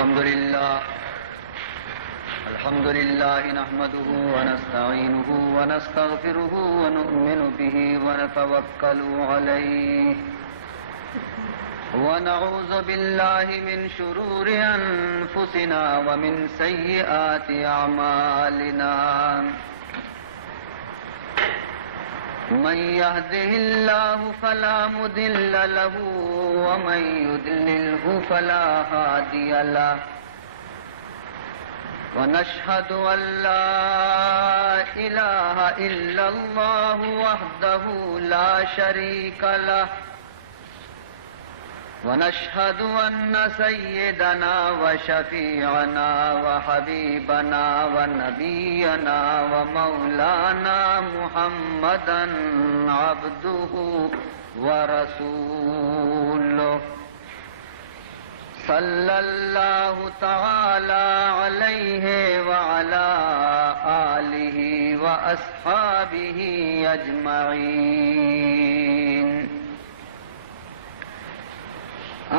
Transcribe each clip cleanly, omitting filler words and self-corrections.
الحمد لله نحمده ونستعينه ونستغفره ونؤمن به ونتوكل عليه ونعوذ بالله من شرور أنفسنا ومن سيئات أعمالنا من يهده الله فلا مضل له ومن يضلله فلا هادي له ونشهد أن لا إله إلا الله وحده لا شريك له ونشهد أن سيدنا وشفيعنا وحبيبنا ونبينا ومولانا محمدا عبده ورسوله صلى الله تعالى عليه وعلى آله وأصحابه أجمعين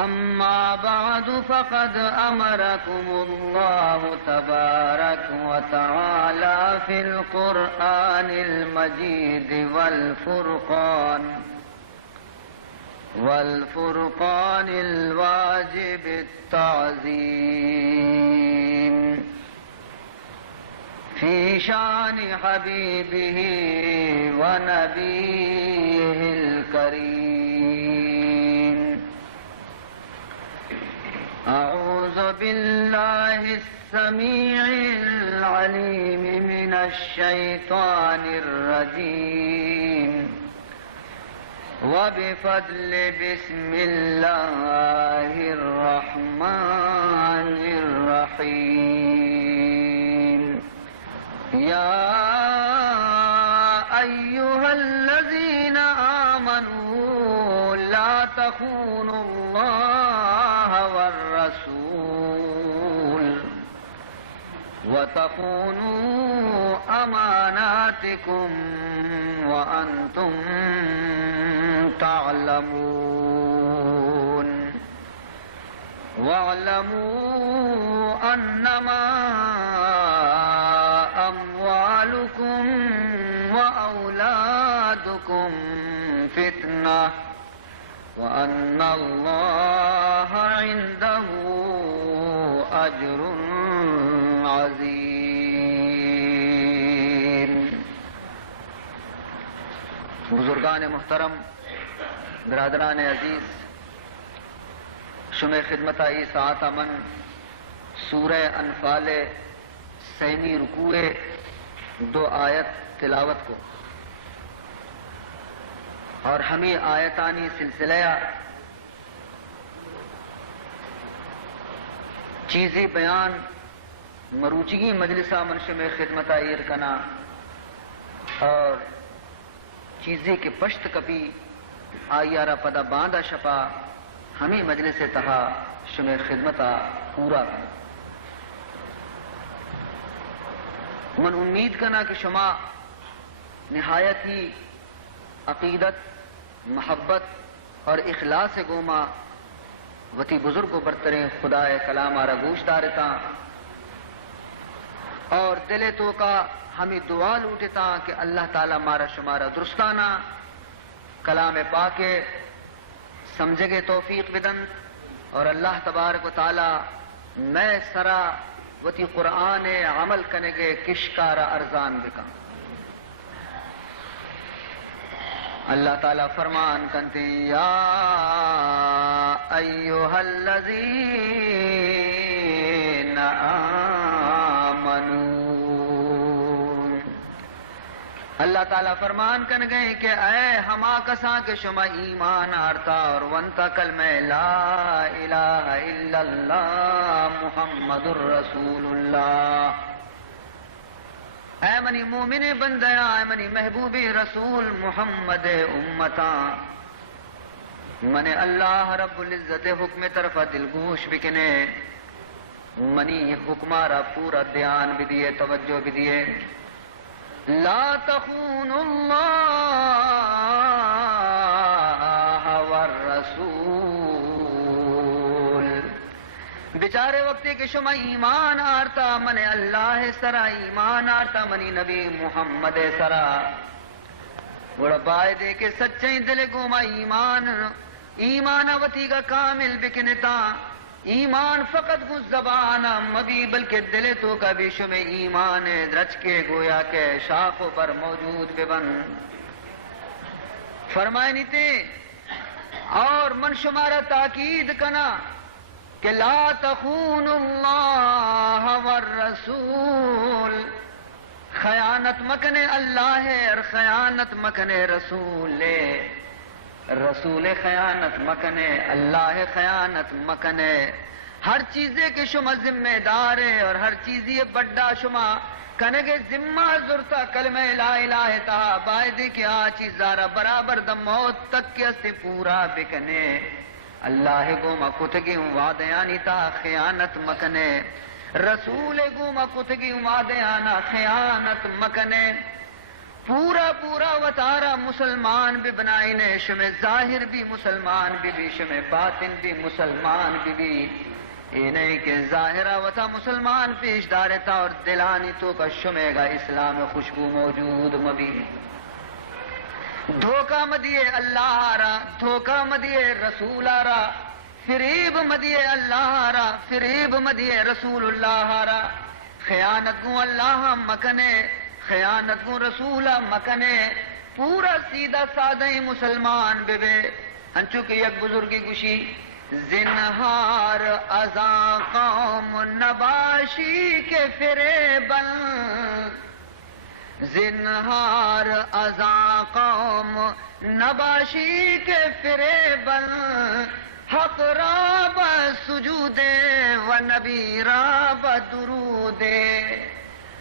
أما بعد فقد أمركم الله تبارك وتعالى في القرآن المجيد والفرقان الواجب التعظيم في شان حبيبه ونبيه الكريم أعوذ بالله السميع العليم من الشيطان الرجيم وبفضل بسم الله الرحمن الرحيم يا أيها الذين آمنوا لا تخونوا الله والرسول وتخونوا أماناتكم وأنتم تعلمون واعلموا أنما أموالكم وأولادكم فتنة وأن الله عنده أجر عظيم. بزرگان محترم، برادران عزیز، شمع خدمت آئی ساعت امن سورہ انفال سیمی رکوع 2 آیت تلاوت کو اور ہمیں آیتانی سلسلہ چیزی بیان مروچگی مجلسہ منشم خدمت آئی رکنا اور چیزیں کے پشت کبھی آئیارا پدا باندھا شپا ہمیں مجلس تہا شمع خدمتا پورا کرنا. من امید کرنا کہ شما نہایت ہی عقیدت، محبت اور اخلاص گوما وتی بزرگ و برتریں خدا کلام آرا گوشت آرتا اور دل تو کا ہمیں دعا لوٹتا کہ اللہ تعالیٰ مارا شمارا درستانہ کلام پاک سمجھے گے توفیق بدن اور اللہ تبارک و تعالیٰ میں سرا وتی قرآن عمل کرنے گے کشکارا ارزان بکا. اللہ تعالیٰ فرمان کنتی یا ایوہ الذین آمنوا. اللہ تعالیٰ فرمان کن گئے کہ اے ہما کساں کے شما ایمان آرتا اور ونتا کلمہ لا الہ الا اللہ محمد الرسول اللہ. اے منی مومن بندیا، اے منی محبوبی رسول محمد امتا، من اللہ رب العزت حکم طرف دلگوش بکنے، منی حکمارا پورا دھیان بھی دیے، توجہ بھی دیے. لا تخونوا اللہ والرسول بیچارے وقتی کہ شما ایمان آرتا من اللہ سرا ایمان آرتا منی نبی محمد سرا وڑا بائے دے کے سچیں دل گوما ایمان وتی کا کامل بکنتا ایمان فقط گو زبانا مبی بلکہ دل تو کا بھی شمع ایمان رچ کے گویا کہ شاخوں پر موجود ببن فرمائے نیتے اور من شمارا تاکید کنا کہ لا تخون اللہ والرسول خیانت مکنے اللہ ہے اور خیانت مکنے رسول رسول خیانت مکنے اللہ خیانت مکنے ہر چیزے کے شما ذمہ دار ہے اور ہر چیزی بڑا شما کنگے ذمہ زرتا کلمہ لا الہ تا بائدی کہ آ چیزارا برابر دا موت تک کے سے پورا بکنے اللہ گوما کتگی وعدیانی تا خیانت مکنے رسول گوما کتگی وعدیانا خیانت مکنے پورا پورا وطارا مسلمان بھی بنائینے شمع ظاہر بھی مسلمان بھی شمع باطن بھی مسلمان بھی یہ نہیں کہ ظاہرہ وطا مسلمان پیش دارتا اور دلانی تو کا شمع گا اسلام خوشبو موجود مبی دھوکہ مدیے اللہ را دھوکہ مدیے رسول را فریب مدیے اللہ را فریب مدیے رسول اللہ را خیانت گو اللہ مکنے خیانت گو رسول مکنے پورا سیدھا سادہ مسلمان بے ہنچو کہ یک بزرگی گوشی زنہار ازاں قوم نباشی کے فریبن زنہار ازاں قوم نباشی کے فریبن حق راب سجودے و نبی راب درودے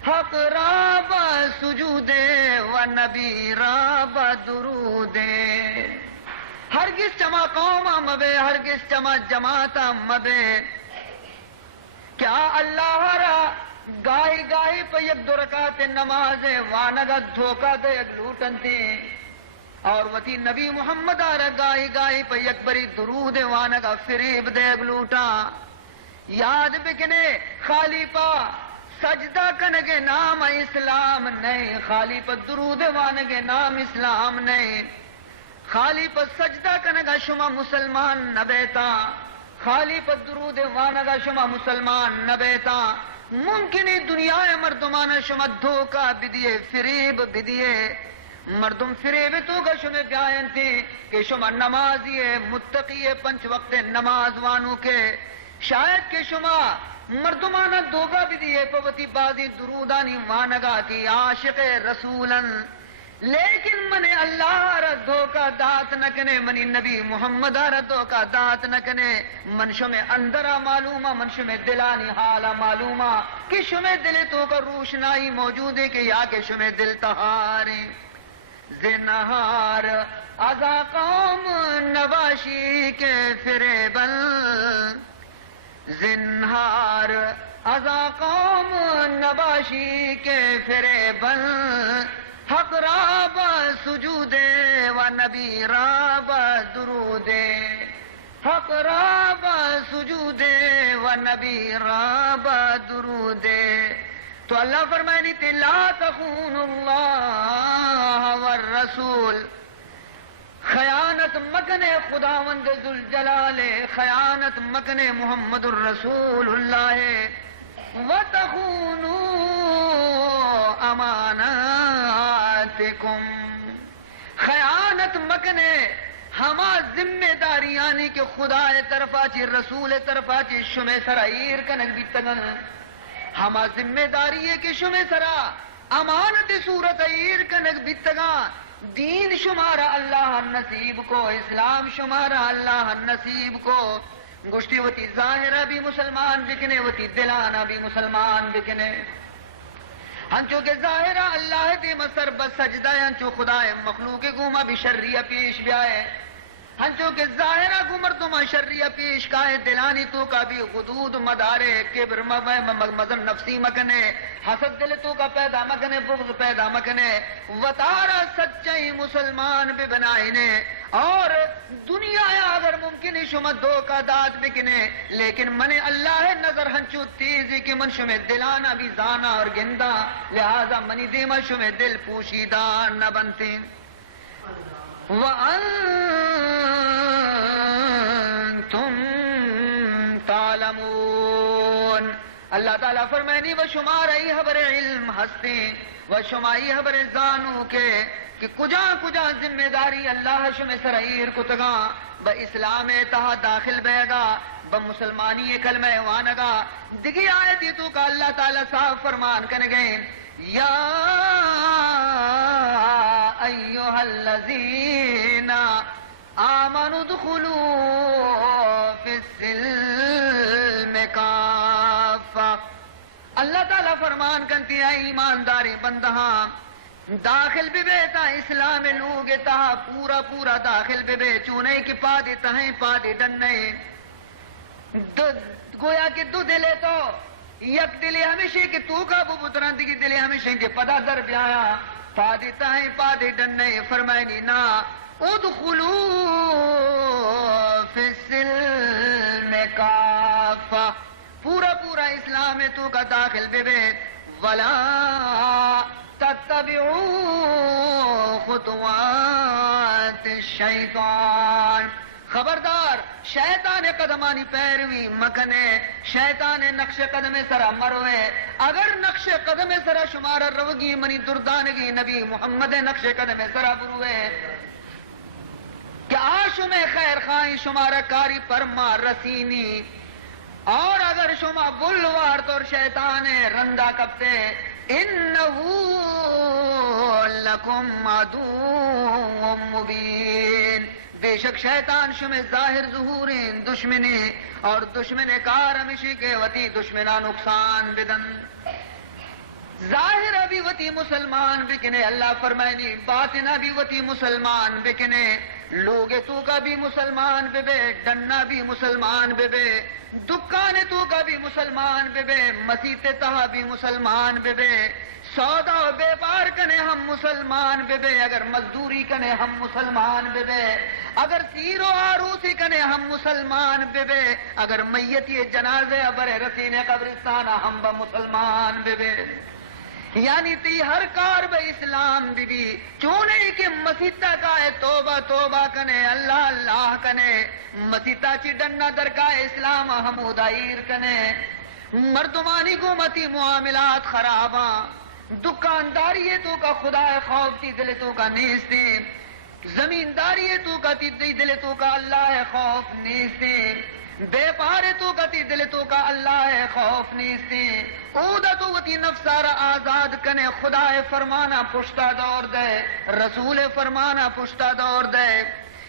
حق راب سجودے و نبی راب درودے ہرگز چما قوم مبے ہرگز چما جماعت مبے کیا اللہ را گائی گائی پہ یک دو رکعت نماز وانگا دھوکہ دے یک لوٹن تھی اور وتی نبی محمد آرہ گائی گائی پہ یک بری درود وانگا فریب دے یک لوٹا یاد بکنے خالی پا سجدہ کنگے نام اسلام نہیں خالی پا درود وانگے نام اسلام نہیں خالی پر سجدہ کنگا شما مسلمان نبیتا خالی پر درود وانگا شما مسلمان نبیتا ممکنی دنیا مردمانہ شما دھوکہ بدیے فریب بدیے مردم فریب تو کا شما بیان تھی کہ شما نمازی متقی پنچ وقت نماز وانو کے شاید کہ شما مردمانہ دھوکہ بدیے پوتی بازی درودانی وانگا کی عاشق رسولن لیکن منی اللہ را دھوکہ دات نکنے منی نبی محمد را دھوکہ دات نکنے من شمع اندرہ معلومہ من شمع دلانی حالہ معلومہ کہ شمع دل تو کا روشنائی موجود ہے کہ یا کہ شمع دل تہارے زنہار ازا قوم نباشی کے فریبن زنہار ازا قوم نباشی کے فریبن حق راب سجودے و نبی راب درودے حق راب سجودے و نبی راب درودے تو اللہ فرمائے نہیں لا تخون اللہ والرسول خیانت مکنے خداوند ذوالجلال خیانت مکنے محمد الرسول اللہ وَتَخُونُوا اماناتکم خیانت مکنے ہما ذمہ داری یعنی کہ خدا طرفا چی رسول طرفا چی شمع سرائیر کنک بیتگن ہما ذمہ داری ہے کہ شمع سرا امانت صورت ایر کنک بیتگن دین شمارا اللہ نصیب کو اسلام شمارا اللہ نصیب کو گشتی وتی ظاہرہ بھی مسلمان بکنے وتی دلانہ بھی مسلمان بکنے ہنچو کہ ظاہرہ اللہ تی مصر بس سجدہ ہنچو خدا مخلوق گوما بھی شریعہ پیش بیائے ہنچو کہ ظاہرہ گمر تو شریعہ پیش کائے دلانی تو کا بھی غدود مدارے کبر مزن نفسی مکنے حسد دل تو کا پیدا مکنے بغض پیدا مکنے وطارہ سچائی مسلمان بھی بنائینے اور دنیا اگر ممکن شما دو کا داد بکنے لیکن من اللہ نظر ہنچو تیزی کہ من شمع دلانا بھی زانا اور گندا لہذا منی دیما شمع دل پوشیدہ نہ بنتے وَأَنْتُمْ تعلمون اللہ تعالیٰ فرمائنی و شمارائی حبر علم ہستے و شمائی حبر زانو کے کہ کجا کجا ذمہ داری اللہ شمع سرائیر کتگا با اسلام تہا داخل بیگا با مسلمانی کلمہ وانگا دگی آیتی تو کا اللہ تعالیٰ صاحب فرمان کن گئے یا ایوہ الذین آمنوا ادخلوا فی السلم کافہ اللہ تعالیٰ فرمان کنتی ہے ایمانداری بندہاں داخل بھی بیتا اسلام لوگ تہا پورا پورا داخل بھی بے چونے کی پادی تہیں پادی ڈننے گویا کہ دو دلے تو یک دلی ہمیشہ کہ تو کا بو بطرند کی دلی ہمیشہ کہ پدا در بیایا پادی تہیں پادی ڈننے فرمائنی نا ادخلوا فی السلم کافہ پورا پورا اسلام تو کا داخل بے بے ولا تتبعوا خطوات الشیطان خبردار شیطان قدمانی پیروی مکنے شیطان نقش قدم سرا مروے اگر نقش قدم سرا شمارا روگی منی دردانگی نبی محمد نقش قدم سرا بروے کہ آشو میں خیر خواہی شمارا کاری پرما رسینی اور اگر شما بلوار تو شیطان رندہ کبتے انہو لکم عدو مبین بے شک شیطان شمع ظاہر ظہورین دشمنی اور دشمن کار ہمیشی کے وتی دشمنہ نقصان بدن ظاہر ابھی وتی مسلمان بکنے اللہ فرمائنی باطن ابھی وتی مسلمان بکنے لوگ تو کا بھی مسلمان بے بے ڈننا بھی مسلمان بے بے دکان تو کا بھی مسلمان بے بے مسیت تہا بھی مسلمان بے بے سودا و بیپار کنے ہم مسلمان بے بے اگر مزدوری کنے ہم مسلمان بے بے اگر سیر و عروسی کنے ہم مسلمان بے بے اگر میتی جنازے برے رسین قبرستان ہم با مسلمان بے بے یعنی تی ہر کار با اسلام بی بی چونے کہ مسیطہ کا توبہ توبہ کنے اللہ اللہ کنے مسیطہ چی ڈننا در کا اسلام حمودائیر کنے مردمانی کو متی معاملات خراباں دکانداری تو کا خدا خوف تی دل تو کا نیستی زمینداری تو کا تی دل تو کا اللہ خوف نیستی بے پارے تو کا تی دل تو کا اللہ خوف نیستی اودا تو وتی نفسارا آزاد کنے خدا فرمانا پشتا دور دے رسول فرمانا پشتا دور دے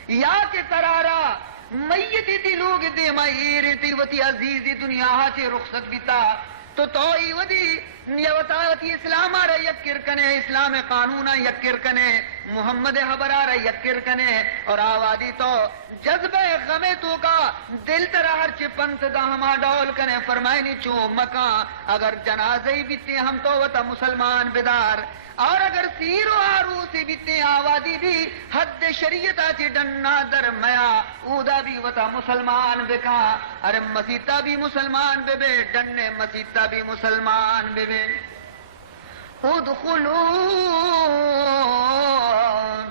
یا کہ ترارا میتی تی لوگ دے مائیری تی وتی عزیزی دنیا چے رخصت بیتا تو ای ودی نیوتاوتی اسلام آرہ یکر کنے اسلام قانون یکر کنے محمد حبر آرہ یکر کنے اور آوادی تو جذبہ غم تو کا دل ترہ ہر چپنت دا ہما ڈول کنے فرمائنی چو مکان اگر جنازی بیتے ہم تو وطا مسلمان بدار اور اگر سیر و عروسی بیتے آوادی بھی حد شریعتا چی ڈننا در میا اودا بھی وطا مسلمان بکا ارے مسیطہ بھی مسلمان بے بے ڈننے مسیطہ بھی مسلمان بے بے ادخلوا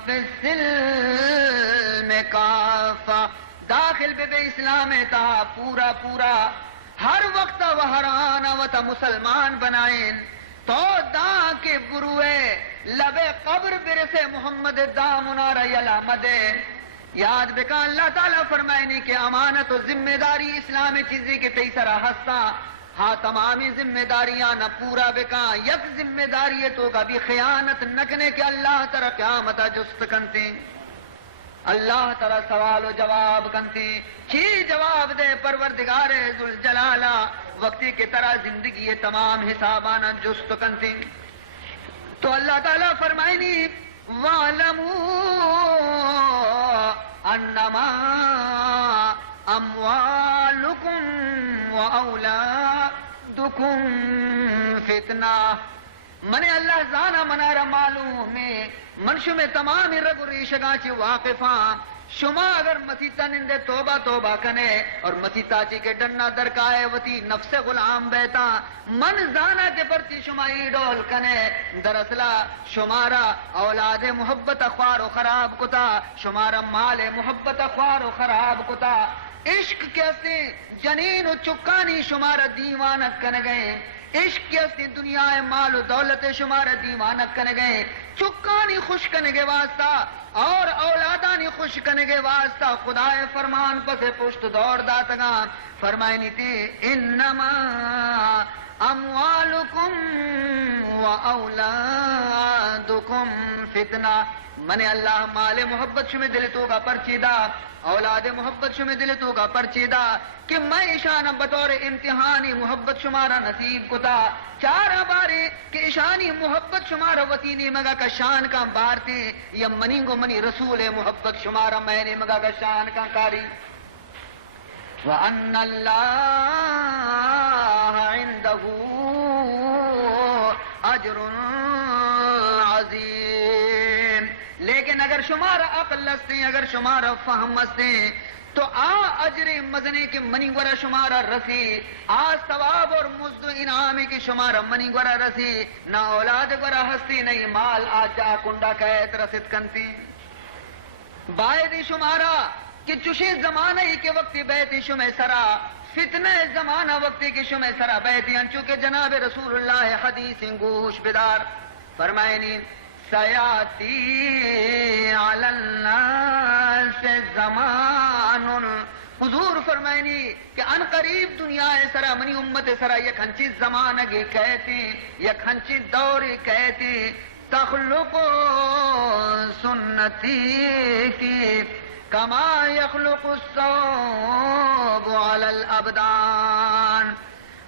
فی السلم کافہ داخل بے بے اسلام تا پورا پورا ہر وقت وحرانا وطا مسلمان بنائیں تو دا کے بروے لبے قبر برسے محمد دامنار یلامدے یاد بکا اللہ تعالیٰ فرمائنی کہ امانت و ذمہ داری اسلام چیزی کے تیسرا ہستا ہاں تمامی ذمہ داریاں نہ پورا بکا یک ذمہ داری تو کبھی خیانت نکنے کے اللہ ترہ قیامت جست کنتے اللہ ترہ سوال و جواب کنتے چی جواب دے پروردگار ذوالجلالہ وقتی کی طرح زندگی تمام حسابانا جست کنتے تو اللہ تعالیٰ فرمائنی وَعْلَمُوا أَنَّمَا أَمْوَالُكُمْ وَأَوْلَادُكُمْ فِتْنَةٌ من اللہ زانا منارا معلوم میں منشو میں تمام رگ ریشگاں چی واقفاں شما اگر مسیطہ نندے توبہ توبہ کنے اور مسیطہ چی کے ڈننا درکائے وتی نفس غلام بیتا من زانا کے پرچی شما ایڈول کنے دراصلہ شمارا اولاد محبت خوار و خراب کتا شمارا مال محبت خوار و خراب کتا عشق کیسے جنین و چکانی شمارا دیوانک کن گئے عشق کیسے دنیا مال و دولت شمارا دیوانک کن گئے چکانی خوش کرنے واسطہ اور اولادانی خوش کرنے واسطہ خدا فرمان پس پشت دوڑ داتگا فرمائنی تھی انما اموالکم و اولادکم فتنہ من اللہ مال محبت شمی دل تو کا پرچیدہ اولاد محبت شمی دل تو کا پرچیدہ کہ میں اشانہ بطور امتحانی محبت شمارا نصیب کتا چارہ بارے کہ اشانی محبت شمارا وطینی مگا کا شان کا بارتی یا منی گو منی رسول محبت شمارا میں نے مگا کا شان کا کاری وَأَنَّ اللَّهَ عِنْدَهُ أَجْرٌ عَظِيمٌ لیکن اگر شمارا عقل لستے اگر شمارا فہم مستے تو اجر مزنے کے منی گورا شمارا رسی ثواب اور مزد انعام کی شمارا منی گورا رسی نہ اولاد گورا ہستی نہیں مال جا کنڈا کہت رسد کنتی باعدی شمارا کہ چشے زمانہ ہی کے وقتی بیتی شمع سرا فتنہ زمانہ وقتی کی شمع سرا بیتی انچو کہ جناب رسول اللہ حدیث گوش بدار فرمائنی سیاتی علی الناس زمان حضور فرمائنی کہ ان قریب دنیا سرا منی امت سرا یک ہنچی زمانہ کی کہتی یک ہنچی دوری کہتی تخلق سنتی کی کما یخلق الثوب علی الابدان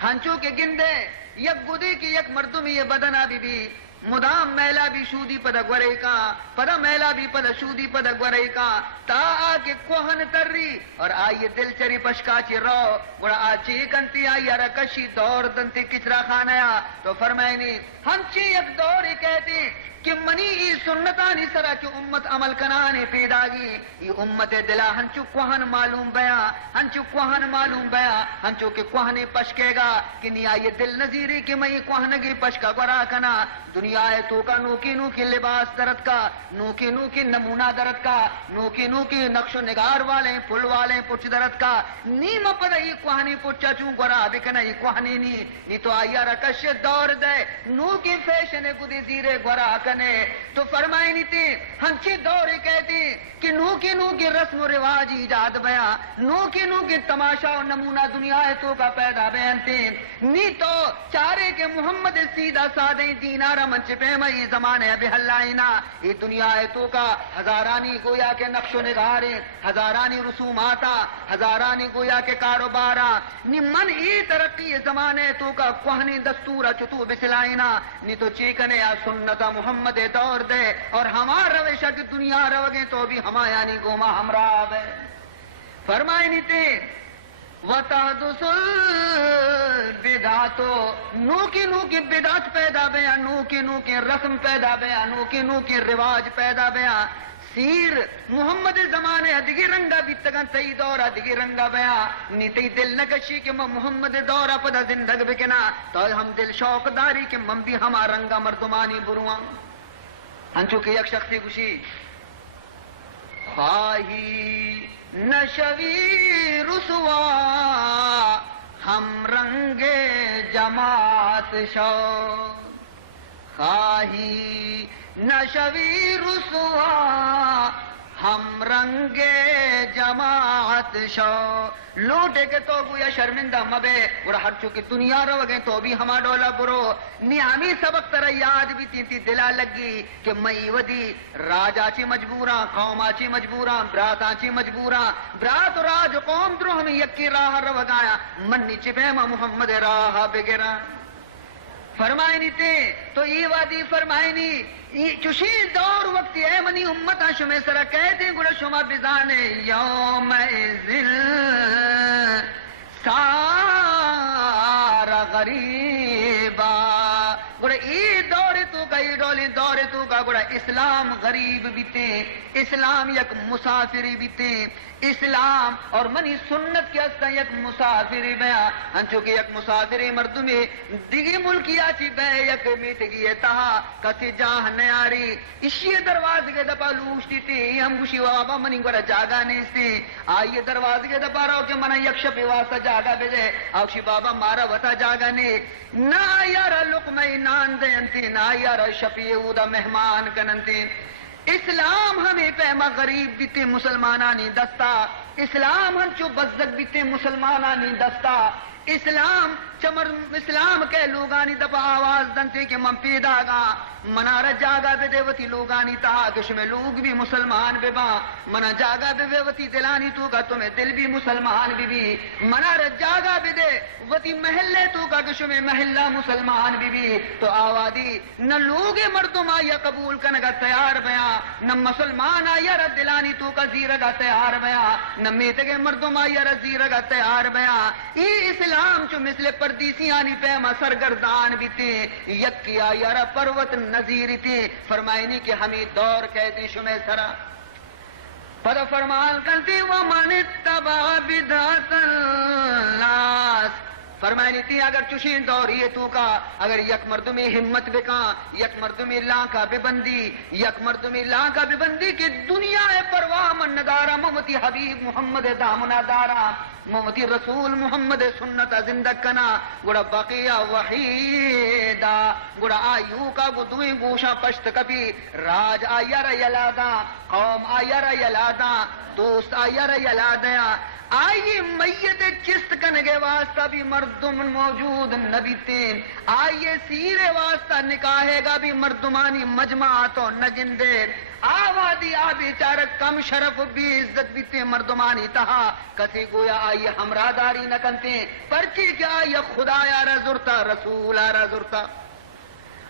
ہنچو کے گندے یک گدے کی یک مردمی یہ بدنا بی مدام میلا بھی شودی پدا گورے کا پدا میلا بھی پدا شودی پدا گورے کا تا آکے کوہن تری اور آئیے دل چری پشکا چی رو گوڑا آچی کنتی آئی رکشی دور دنتی کچرا خانیا تو فرمائنی ہنچی یک دوری کہتی کہ منی ای سنتانی سرا کہ امت عمل کنانے پیدا گی یہ امت دلا ہنچو کوہن معلوم بیا ہنچو کوہن معلوم بیا ہنچو کہ کوہنے پشکے گا کہ نہیں آئیے دل نظیری کہ میں کوہنگی پشکا گورا کنا دنیا ہے تو کا نوکی نوکی لباس درد کا نوکی نوکی نمونہ درد کا نوکی نوکی نقش و نگار والے پھل والے پچ درد کا نیم پدا یہ کوہنی پچا چون گورا بکنا یہ کوہنی نی تو آئیا رکش دور دے نوکی فیشن گدی زیرے گورا کنے تو فرمائی نہیں تھی ہنچی دوری کہتی کہ نوکی نوکی رسم و رواج ایجاد بیا نوکی نوکی تماشا و نمونہ دنیا ہے تو کا پیدا بیانتی نی تو چارے کے محمد سیدہ سادیں دینارہ منچ پیمائی زمانے ابھی ہلائینا یہ دنیا ہے تو کا ہزارانی گویا کے نقش و نگارے ہزارانی رسوماتا ہزارانی گویا کے کاروبارا نی من ای ترقی زمانے تو کا کوہنی دستورہ چتو بسلائینا نی تو چیکنے یا سنتا محمد دور دے اور ہمارا روشہ کی دنیا روگے تو بھی ہما یعنی گوما ہمراہ ہے فرمائے نہیں تھے وَتَحْدُثُ الْبِدْعَةُ نوکی نوکی بدعت پیدا بیا نوکی نوکی رسم پیدا بیا نوکی نوکی رواج پیدا بیا سیر محمد زمانے ادگی رنگا بیتگان تی دورا ادگی رنگا بیا نیتی دل نکشی کہ محمد دورا پدا زندگ بکنا تو ہم دل شوق داری کہ من بھی ہما رنگا مردمانی بروان ہنچو کہ یک شخصی گوشی خواہی نشوی رسوا ہم رنگ جماعت شو خواہی نشوی رسوا ہم رنگ جماعت شو لوٹے کے تو گویا شرمندہ مبے اور ہر چوکی دنیا رو گئے تو بھی ہما ڈولا برو نیامی سبق ترہ یاد بھی تھی دلا لگی کہ مئی ودی راجا چی مجبوراں قوما چی مجبوراں براتا چی مجبوراں برات و راج قوم درو ہمیں یکی راہ رو گایا منی چپیما محمد راہ بگرا فرمائے نہیں تھے تو ای وادی فرمائے نہیں چشی دور وقت اے منی امتا شمع سرا کہتے گڑا شما بزانے یوم ازل سارا غریبا گڑا ای دور قولی دور تو کا گڑا اسلام غریب بیتے، اسلام یک مسافری بیتے، اسلام اور منی سنت کے ہستا یک مسافری بیا انچو کہ یک مسافری مردمی دیگی ملکی آچی بے یک میتگی تہا کسی جاہ نیاری اسی درواز کے دپا لوشتی تھی ہم گوشی وابا منی گورا جاگا نیستی آئیے درواز کے دپا رہو کہ منہ یک شپی واسطہ جاگا بجے آوشی بابا مارا وطا جاگا نی نا یارا لقمئی نان دینتی نا یارا شپی اودا مہمان کننتی اسلام ہمیں پیما غریب بیتے مسلمانانی دستا اسلام ہم چو بزدک بیتے مسلمانانی دستا اسلام کے لوگانی دپا آواز دنتے کہ من پیدا گا منارا جاگا بے دے وتی لوگانی تا کش میں لوگ بھی مسلمان بے با منا جاگا بے وتی دلانی تو کا تمہیں دل بھی مسلمان بھی منارا جاگا بے دے وتی محلے تو کا کش میں محلہ مسلمان بھی تو آوادی نہ لوگ مردم آیا قبول کنگا تیار بیا نہ مسلمان آیا را دلانی تو کا زیرگا تیار بیا نہ میتگے مردم آیا را زیرگا تیار بیا ای اسلام چو مثل پردیسیانی پیما سرگردان بیتے یکی آیا را پروت نظیری تھی فرمائنی کہ ہمیں دور قیدی شمیں سرا پد فرمان کرتی ومن اتبع بدعت الناس فرمائنی تھی اگر چشین دوری تو کا اگر یک مردمی ہمت بکا یک مردمی لاکا ببندی یک مردمی لاکا ببندی کہ دنیا پرواہ من ندارا ممتی حبیب محمد دامنا دارا ممتی رسول محمد سنت زندہ کنا گڑا بقیہ وحیدہ گڑا آیو کا گدویں گوشا پشت کبھی راج آیا را یلادا قوم آیا را یلادا دوست آیا را یلادیا آئیے میت چست کنگے واسطہ بھی مردم موجود نبی تین آئیے سیرے واسطہ نکاہے گا بھی مردمانی مجمعات و نجندے آوادی آبی چارک کم شرف بھی عزت بیتے مردمانی تہا کسی گویا آئیے ہمراداری نہ کنتے پرچی کیا آئیے خدا یارا زرتا رسول یارا زرتا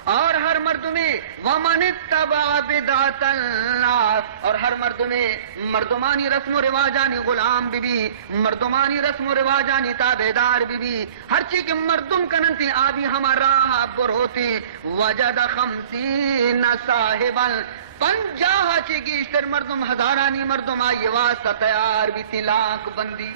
اور ہر مرد میں ومن اتبع بدعت الناس اور ہر مرد میں مردمانی رسم و رواجانی غلام بھی مردمانی رسم و رواجانی تابعدار بھی ہر چیز کے مردم کننتی آبی ہمارا بروتی وجد 50 صاحبا 50 چی گیشتر مردم ہزارانی مردم آئی واسطہ تیار بھی تھی لاکھ بندی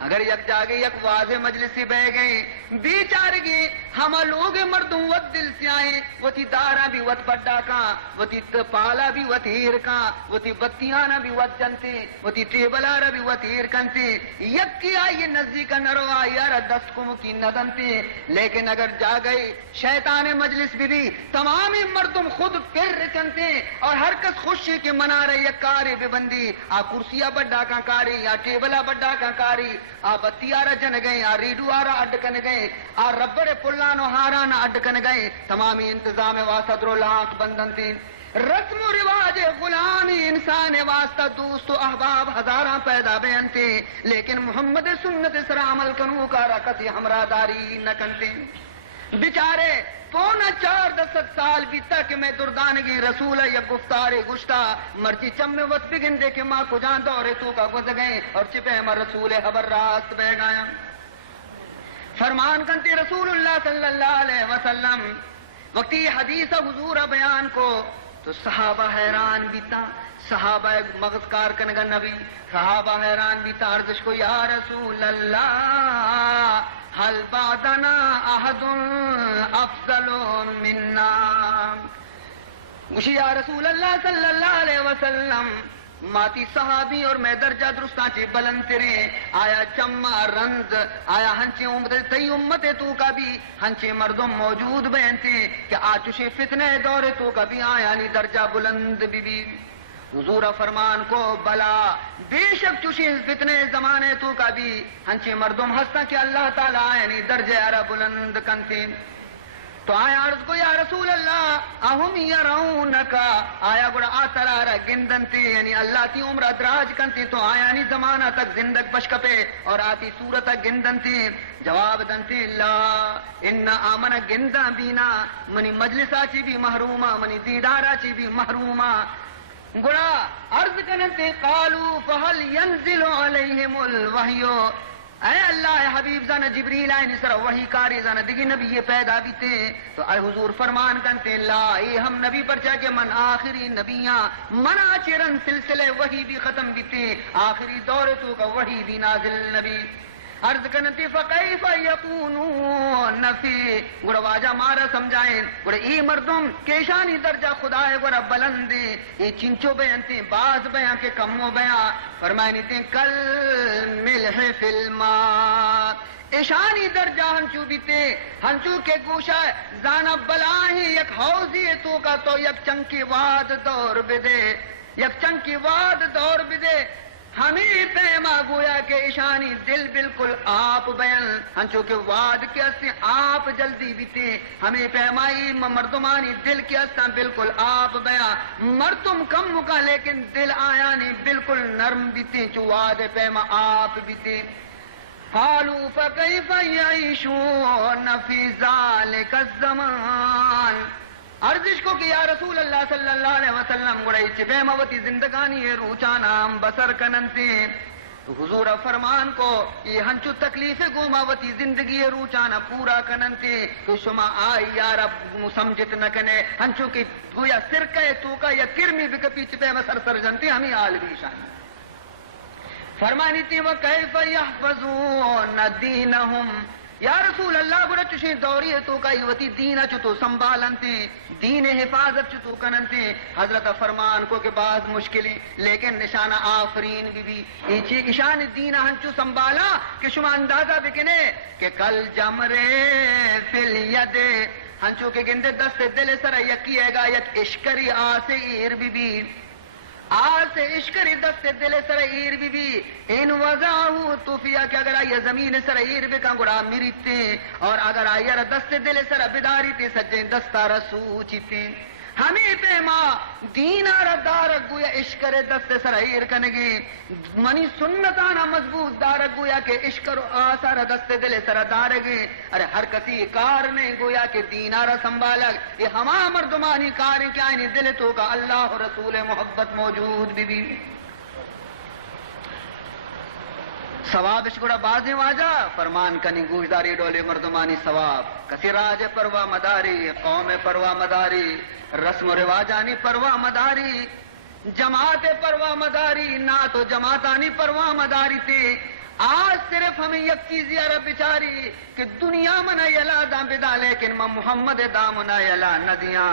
اگر یک جاگے یک واضح مجلسی بہ گئے بیچار گی ہم لوگ مردوں وط دل سے آئے وہ تی دارا بھی وط پڈا کا وہ تی پالا بھی وط ہیر کا وہ تی بتیانا بھی وط جنتے وہ تی ٹیبلارا بھی وط ہیر کنتے یک کی آئیے نزدیک نرو آئیارا 10 کم کی ندنتے لیکن اگر جا گئے شیطان مجلس بھی تمامی مردم خود پھر کنتے اور ہر کس خوشی کے منا رہے یک کاری بے بندی آ کرسیا بڈا کا کاری یا ٹیبلا بڈا کا کاری آ بتیارا جن گئے آ ریڈو آرا اڈ کن گئے آ ربڑ پلانو ہارانا اڈ کن گئے تمامی انتظام واسطہ درو لاکھ بندن تھی رسم و رواج غلامی انسان واسطہ دوست و احباب ہزاراں پیدا بیانتے لیکن محمد سنت سر عمل کنو کارا کسی ہمراداری نہ کنتے بیچارے پونا 4-10 سال بیتا کہ میں دردانگی رسول یا گفتار گشتا مرچی چم میں وقت بگن دے کہ ماں کو جان دورے تو کا گز گئے اور چپے ہمارا رسول خبر راست بیٹھ آیا فرمان کنتے رسول اللہ صلی اللہ علیہ وسلم وقتی حدیث حضور بیان کو تو صحابہ حیران بیتا صحابہ مغز کار کنگا نبی صحابہ حیران بیتا عرضش کو یا رسول اللہ حل بعدنا احد افضل منا گوشی یا رسول اللہ صلی اللہ علیہ وسلم ماتی صحابی اور میں درجہ درستان چی بلند تیرے آیا چمہ رنز آیا ہنچے امت تی امت تو کا بھی ہنچے مردم موجود بینتے کہ آچوشے فتنے دور تو کا بھی آیا نی درجہ بلند بھی حضور فرمان کو بلا بے شک چوشی فتنے زمانے تو کا بھی ہنچے مردم ہستا کہ اللہ تعالیٰ یعنی درجہ ارا بلند کنتے تو آیا عرض کو یا رسول اللہ اہم یرونکا آیا گڑا آترارا گندنتے یعنی اللہ تی عمر دراج کنتے تو آیا نی زمانہ تک زندگ بشکپے اور آتی صورت گندنتے جواب دنتے اللہ ان آمن گندہ بینا منی مجلسہ چی بھی محرومہ منی دیدارہ چی بھی محرومہ گڑا عرض کنتے قالو فہل ینزل علیہم الوحیو اے اللہ حبیب زن جبریل آئین سر وحی کاری زن دیگی نبی پیدا بیتے تو اے حضور فرمان کنتے لا ای ہم نبی پر چاہ کے من آخری نبیاں من آچرن سلسلے وحی بھی ختم بیتے آخری دور تو کا وحی بھی نازل نبی عرض کنتی فقیف یکونون فی گوڑا واجہ مارا سمجھائیں گوڑا ای مردم کیشانی درجہ خدا ہے گوڑا بلندے ای چنچو بیانتے باز بیان کے کمو بیان فرمائنی تے کل ملح فی الماء ایشانی درجہ ہنچو بیتے ہنچو کے گوشا زانا بلاہی یک حوزی تو کا تو یک چنکی واد دور بدے یک چنکی واد دور بدے ہمیں پیما گویا کہ ایشانی دل بالکل آپ بیان ہنچو کہ واد کے اسے آپ جلدی بیتے ہمیں پیمائی مردمانی دل کے اسے بالکل آپ بیان مردم کم مکا لیکن دل آیانی بالکل نرم بیتے چو واد پیما آپ بیتے قالوا فكيف يعيشون في ذلك الزمان ارزش کو کہ یا رسول اللہ صلی اللہ علیہ وسلم گڑائی چپے موتی زندگانی روچانام بسر کننتے حضور فرمان کو یہ ہنچو تکلیف گو موتی زندگی روچانا پورا کننتے تو شما آئی یا رب سمجھت نکنے ہنچو کی گویا سرکے توکا یا کرمی بکپی چپے مسر سر جنتے ہمیں عالمی شان فرمانی تھی وَكَيْفَ يَحْفَظُونَ دِينَهُمْ یا رسول اللہ گوڑا چوشی دوری تو کئی وتی دینہ چتو سنبھالنتے دین حفاظت چتو کننتے حضرت فرمان کو کہ بعض مشکلی لیکن نشانہ آفرین بھی ایچی اشان دینہ ہنچو سنبھالا کہ شما اندازہ بکنے کہ کل جمرے فی الید ہنچو کے گندے دست دل سر یکیے گا یک اشکری آسے ایر بھی آج سے اشکری دست دل سرعیر بھی ان وضعہو توفیہ کہ اگر آئیے زمین سرعیر بھی کان گڑا مریتے اور اگر آئیے دست دل سر بداری تے سجیں دستا رسو چیتے ہمیں پیما دینار دارک گویا اشکر دست سرعیر کنگی منی سنتانا مضبوط دارک گویا کہ اشکر آسار دست دل سر دارگی ارے ہر کسی کار نے گویا کہ دینار سنبھالک یہ ہما مردمانی کاریں کیا انہیں دل تو کا اللہ رسول محبت موجود بھی ثواب اشکڑا بازی واجہ فرمان کنی گوشداری ڈولے مردمانی ثواب کسی راج پروا مداری قوم پروا مداری رسم و رواجانی پروا مداری جماعت پروا مداری نہ تو جماعتانی پروا مداری تھے آج صرف ہمیں یک چیز یار بچاری کہ دنیا منا یلا دا بدا لیکن محمد دامنا یلا ندیاں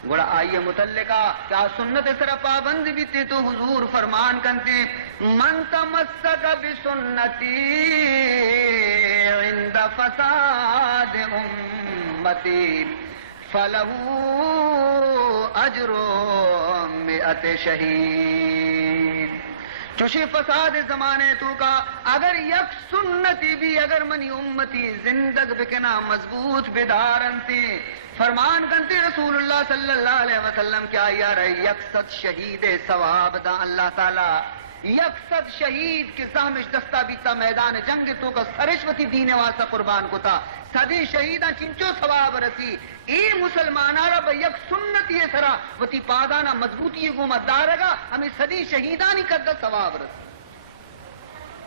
گوڑا آئیے متعلقہ کیا سنت سر پابند بھی تھی تو حضور فرمان کنتے من تمسک بسنتی عند فساد امتی فلہو اجر مئت شہید چوشی فساد زمانے تو کا اگر یک سنتی بھی اگر منی امتی زندگ بکنا مضبوط بدارنتے فرمان کنتے رسول اللہ صلی اللہ علیہ وسلم کیا یار یکسد شہید ثواب دا اللہ تعالی یکسد شہید کے سامش دستا بیتا میدان جنگ تو کا سرشوتی دینے واسا قربان کو تا صدی شہیدہ چنچو ثواب رسی اے مسلمانہ رب یک سنتی سرا وتی پادانا مضبوطی گومت دارگا ہمیں صدی شہیدانی قدر ثواب رسی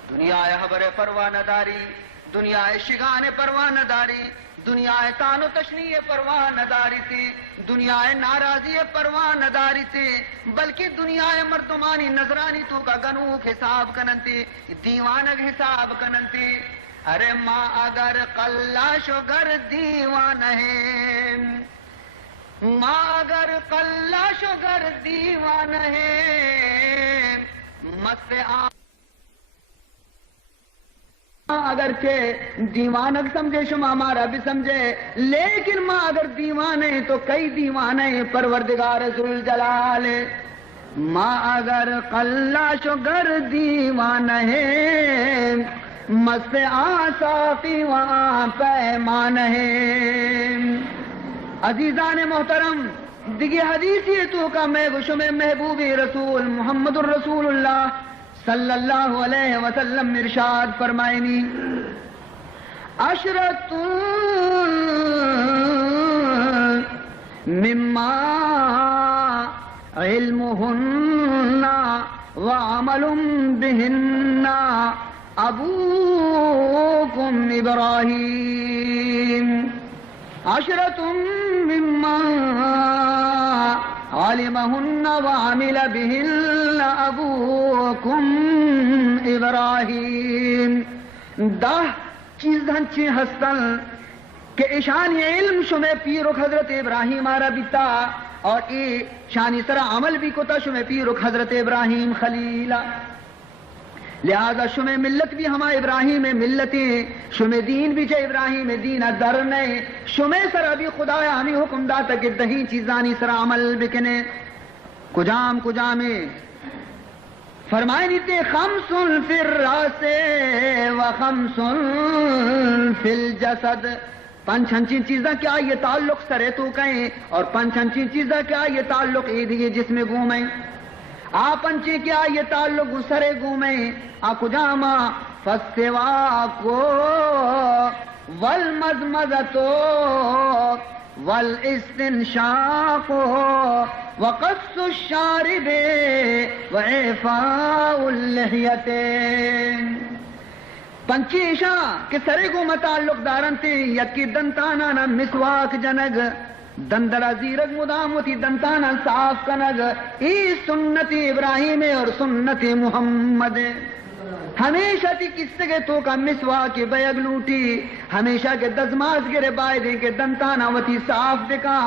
دنیا حبر پروانہ داری دنیا شگان پروانہ داری دنیا تان و تشنیع پروانہ داری تھی دنیا ناراضی پروانہ داری تھی بلکہ دنیا مردمانی نظرانی تو کا گنوک حساب کننتی دیوانگ حساب کننتی ارے ماں اگر قلاش و گر دیوان ہے ماں اگر قلاش و گر دیوان ہے مست اگر کہ دیوانک سمجھے شما ہمارا بھی سمجھے لیکن ماں اگر دیوانے تو کئی دیوانے پروردگار ذوالجلال ماں اگر قلاش و گر دیوان ہے مست آسافی وہاں پیمان ہے عزیزان محترم دیگی حدیثی تو کا میں گشم محبوب رسول محمد الرسول اللہ صلی اللہ علیہ وسلم ارشاد فرمائنی عشرۃ مما علمہن وعمل بہن ابو إبراهيم عشرة ممن علمهن وعمل بهن أبوكم إبراهيم. 10 چیزاں چھ ہستن کہ اشانی علم شمع پیرک حضرت ابراہیم آرہ بیتا اور ای شانی سرا عمل بھی کتا شمع پیرک حضرت ابراہیم خلیلہ. لہذا شمع ملت بھی ہما ابراہیم ملتیں، شمع دین بھی چھے ابراہیم دین درنے، شمع سرا بھی خدایا ہمیں حکم داتا کہ دہی چیزانی سرا عمل بکنے. کجامے فرمائے نیتے خمس فی الراس و خمس فی الجسد. 5 ہنچین چیزاں کیا یہ تعلق سرے تو کہیں اور 5 ہنچین چیزاں کیا یہ تعلق ایدھگی جسم گومیں. پنچی کیا یہ تعلق سرے گومیں. کجاما فالسواکو والمزمزتو والاستنشاقو وقص الشارب وعفاء اللحیتین. پنچیشا کہ سرے گو متعلق دارنتے یکی دنتانا نا مسواک جنگ دندرا زیرگ مدامتی دنتانا صاف کنگ. ای سنت ابراہیم اور سنت محمد. ہمیشہ تی کس کے تو کا مسواک بیگ لوٹی، ہمیشہ کے دزماز گرے بائے دیں کہ دنتانا وتی صاف دکھا.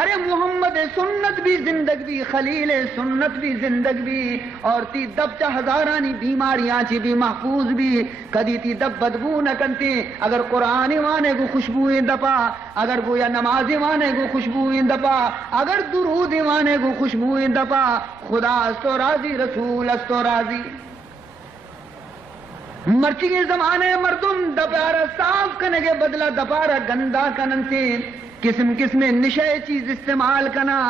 ارے محمد سنت بھی زندگ بھی، خلیل سنت بھی زندگ بھی، اور تی دب چا ہزارانی بیماریاں چی بھی محفوظ بھی. کدی تی دب بدبو نہ کنتے. اگر قرآن وانے کو خوشبوئیں دپا، اگر گویا نماز وانے کو خوشبوئیں دپا، اگر درود وانے کو خوشبوئیں دپا، خدا استو راضی رسول استو راضی. مرچی کے زمانے مردم دپارا صاف کرنے کے بدلہ دپارا گندا کننتے، قسم قسم نشے چیز استعمال کنا،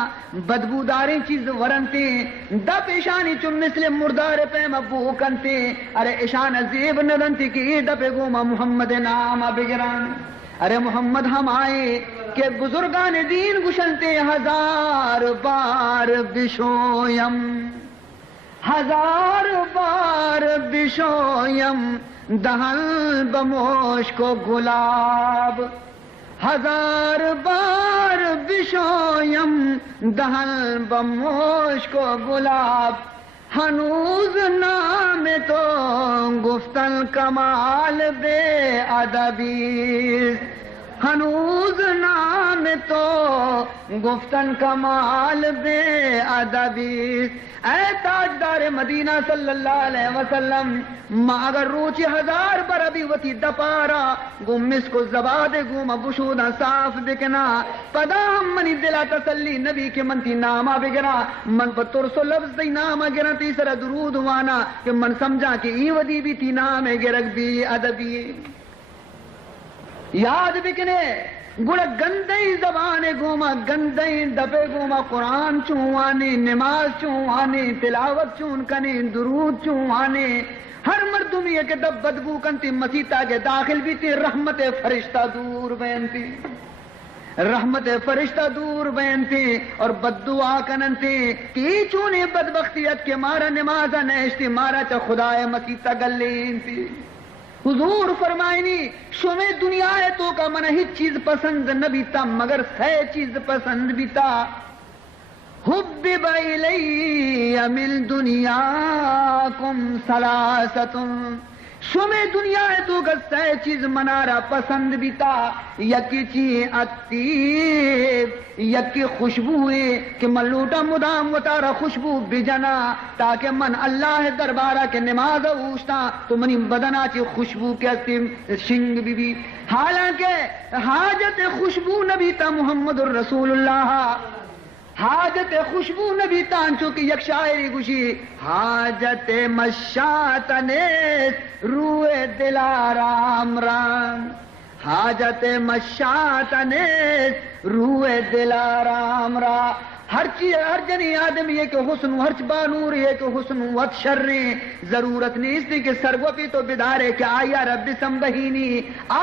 بدبوداری چیز ورنتے، دپ اشانی چم مثل مردار پہ مبو کنتے. ارے اشان عزیب ندنتی کہ یہ دپ گوما محمد نام بگران. ارے محمد ہم آئے کہ بزرگان دین گشنتے 1000 بار بشویم، 1000 بار بشویم دہن بموش کو گلاب. 1000 بار بشویم دہن بموش کو گلاب. ہنوز نام تو گفتن کمال بے ادبی، ہنوز نام تو گفتن کمال بے ادبی. اے تاجدار مدینہ صلی اللہ علیہ وسلم، ما اگر روچی 1000 بر ابھی وتی دپارا گمس کو زباد گوم بشودہ صاف بکنا. پدا ہم منی دلا تسلی نبی کے منتی نامہ بگرا، من پر ترسو لفظ دی نامہ گرا تیسرا درود وانا کہ من سمجھا کہ ای ودی بھی تی نام گرک بھی ادبی. یاد بکنے گڑا گندئی زبان گوما، گندئی دبے گوما، قرآن چونوانے، نماز چونوانے، تلاوت چون کنے، درود چونوانے. ہر مردمی ہے کہ دب بدبو کنتی مسیطہ کے داخل بھی تی رحمت فرشتہ دور بینتی، رحمت فرشتہ دور بینتی اور بددعا کننتی کہ چونے بدبختیت کے مارا نمازہ نیشتی مارا چا خدای مسیطہ گلینتی. حضور فرمائنی شمع دنیا ہے تو کا من ہی چیز پسند نہ بیتا مگر 6 چیز پسند بیتا. حبب الی من دنیاکم 3 شمع دنیا ہے تو کا 6 چیز منارا پسند بیتا. یکی چی اتیب، یکی خوشبو ہے کہ من لوٹا مدام وطارا خوشبو بجنا تاکہ من اللہ دربارہ کے نماز اوشتا تو منی بدنا چی خوشبو کے شنگ بی. حالانکہ حاجت خوشبو نبی تا محمد الرسول اللہ، حاجت خوشبو نبی تان چونکہ یک شاعری گوشی حاجت مشات نیس روئے دلارام رام، حاجت مشات نیس روئے دلارام را. ہر چیز ہر جنی آدمی ہے کہ حسن ہر بانور ہے کہ حسن وت شر. ضرورت نہیں اس کہ سرگوپی تو بدارے کہ آیا رب سمبہینی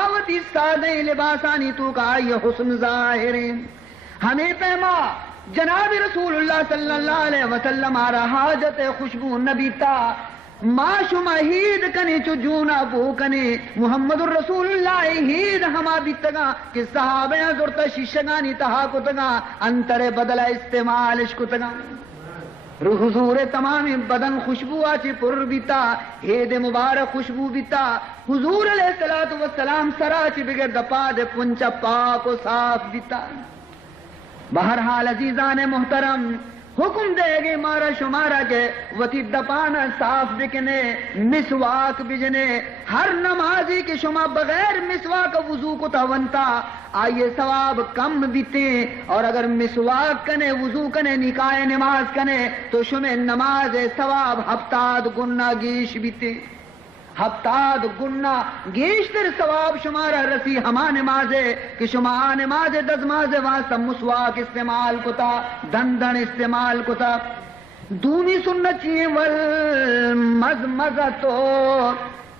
آوتی سادے لباسانی تو کا آئی حسن ظاہر. ہمیں پیما جناب رسول اللہ صلی اللہ علیہ وسلم آرہا حاجت خوشبو نبی تا ما شما ہید کنی چو جونا بو کنی محمد الرسول اللہ ہید ہما بیتگا کہ صحابہ زورتا شیشگانی تہا کتگا انتر بدلا استعمالش کتگا حضور تمام بدن خوشبو آچی پر بیتا ہید مبارک خوشبو بیتا حضور علیہ السلام سراچی بگر دپا دے پنچا پاک و صاف بیتا. بہرحال عزیزان محترم حکم دے گی مارا شمارا کے وتی دپانا صاف بکنے مسواک بجنے ہر نمازی کے شما بغیر مسواک وضو کو تونتا آئیے ثواب کم بیتے اور اگر مسواک کنے وضو کنے نکاح نماز کنے تو شمیں نماز ثواب ہفتاد گنا گیش بیتے ہفتاد گنا گیشتر ثواب شمارا رسی ہما نمازے کہ شما نماز دزماز واسطہ مسواک استعمال کتا دندن استعمال کتا. دومی سنت چیئے والمزمزتو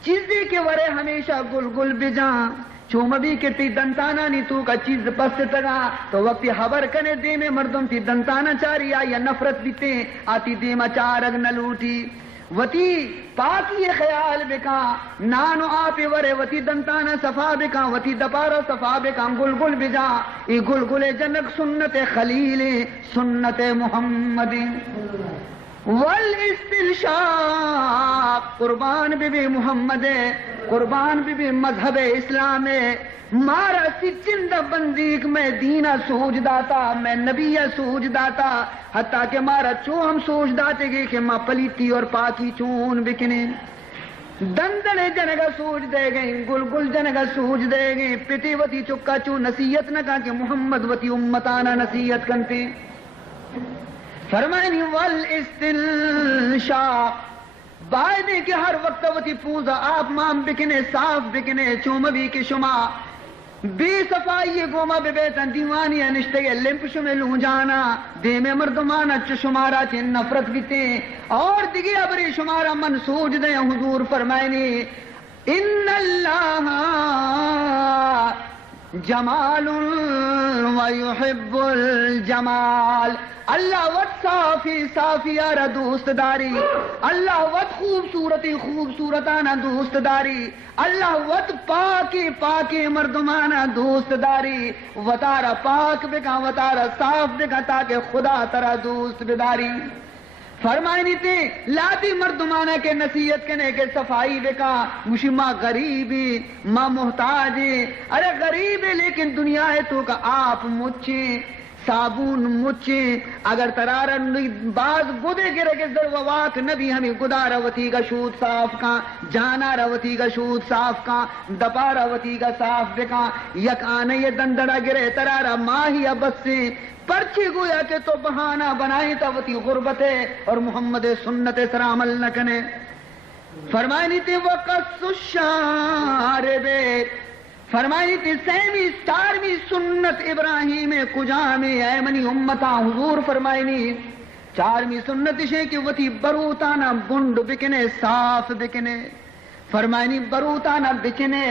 چیزی کے ورے ہمیشہ گل گل بجان چومبی کے تی دنتانا نی تو کا چیز پس تگا تو وقتی خبر کنے دے میں مردم تی دنتانا چاری آیا نفرت بیتے آتی دے میں چارگ نلوٹی وتی پاکی خیال بکا نانو آپ ورے وتی دنتانا صفا بکا وتی دپارا صفا بکا گل گل بجا ای گل گل جنک سنت خلیل سنت محمد والاستنشاق قربان بی بی محمد قربان بی بی مذہب اسلام مارا سچند بندیک میں دینا سوج داتا میں نبی سوج داتا حتیٰ کہ مارا چو ہم سوچ داتے گے کہ ماں پلیتی اور پاکی چون بکنے دندڑے جنگا سوچ دے گئے گل گل جنگا سوچ دے گئے پتی وتی چکا چو نصیحت نہ کہا کہ محمد وتی امتانا نصیحت کنتے فرمائنی والاستنشاق بائدے کہ ہر وقت وتی پوزا آپ مام بکنے صاف بکنے چومبی کے شما بے صفائی گوما بے بیتن دیوانی نشتے گے لمپ شمیں لوں جانا دے میں مردمانا چو شمارا چن نفرت بیتے اور دیگی ابری شمارا من سوج دے حضور فرمائنی ان اللہ جمال ویحب الجمال اللہ وقت صافی صافی آرہ دوست داری اللہ وقت خوبصورتی خوبصورتانہ دوست داری اللہ وقت پاکی پاکی مردمانہ دوست داری وطارہ پاک بکا وطارہ صاف بکا تاکہ خدا ترہ دوست بداری فرمائنی تھی لاتی مردمانہ کے نصیحت کنے کے صفائی بکا مجھے ماں غریبی ماں محتاجی ارے غریبی لیکن دنیا ہے تو کا آپ مجھے صابون مچے اگر ترارن باز گدے گرے کے ذرواک نبی ہمیں گدا روتی کا شود صاف کا جانا روتی کا شود صاف کا دپا روتی کا صاف بکا یک آنے یہ دندڑا گرے ترارا ماہی ابس سے پرچی گویا کہ تو بہانہ بنائی تا وتی غربت اور محمد سنت سر عمل نہ کنے فرمائنی تھی وقص الشارب فرمائی تھی سیمی ستارمی سنت ابراہیم کجامی اے منی امتا حضور فرمائنی چارمی سنت شے کہ وتی بروتانا بنڈ بکنے صاف بکنے فرمائنی بروتانا بکنے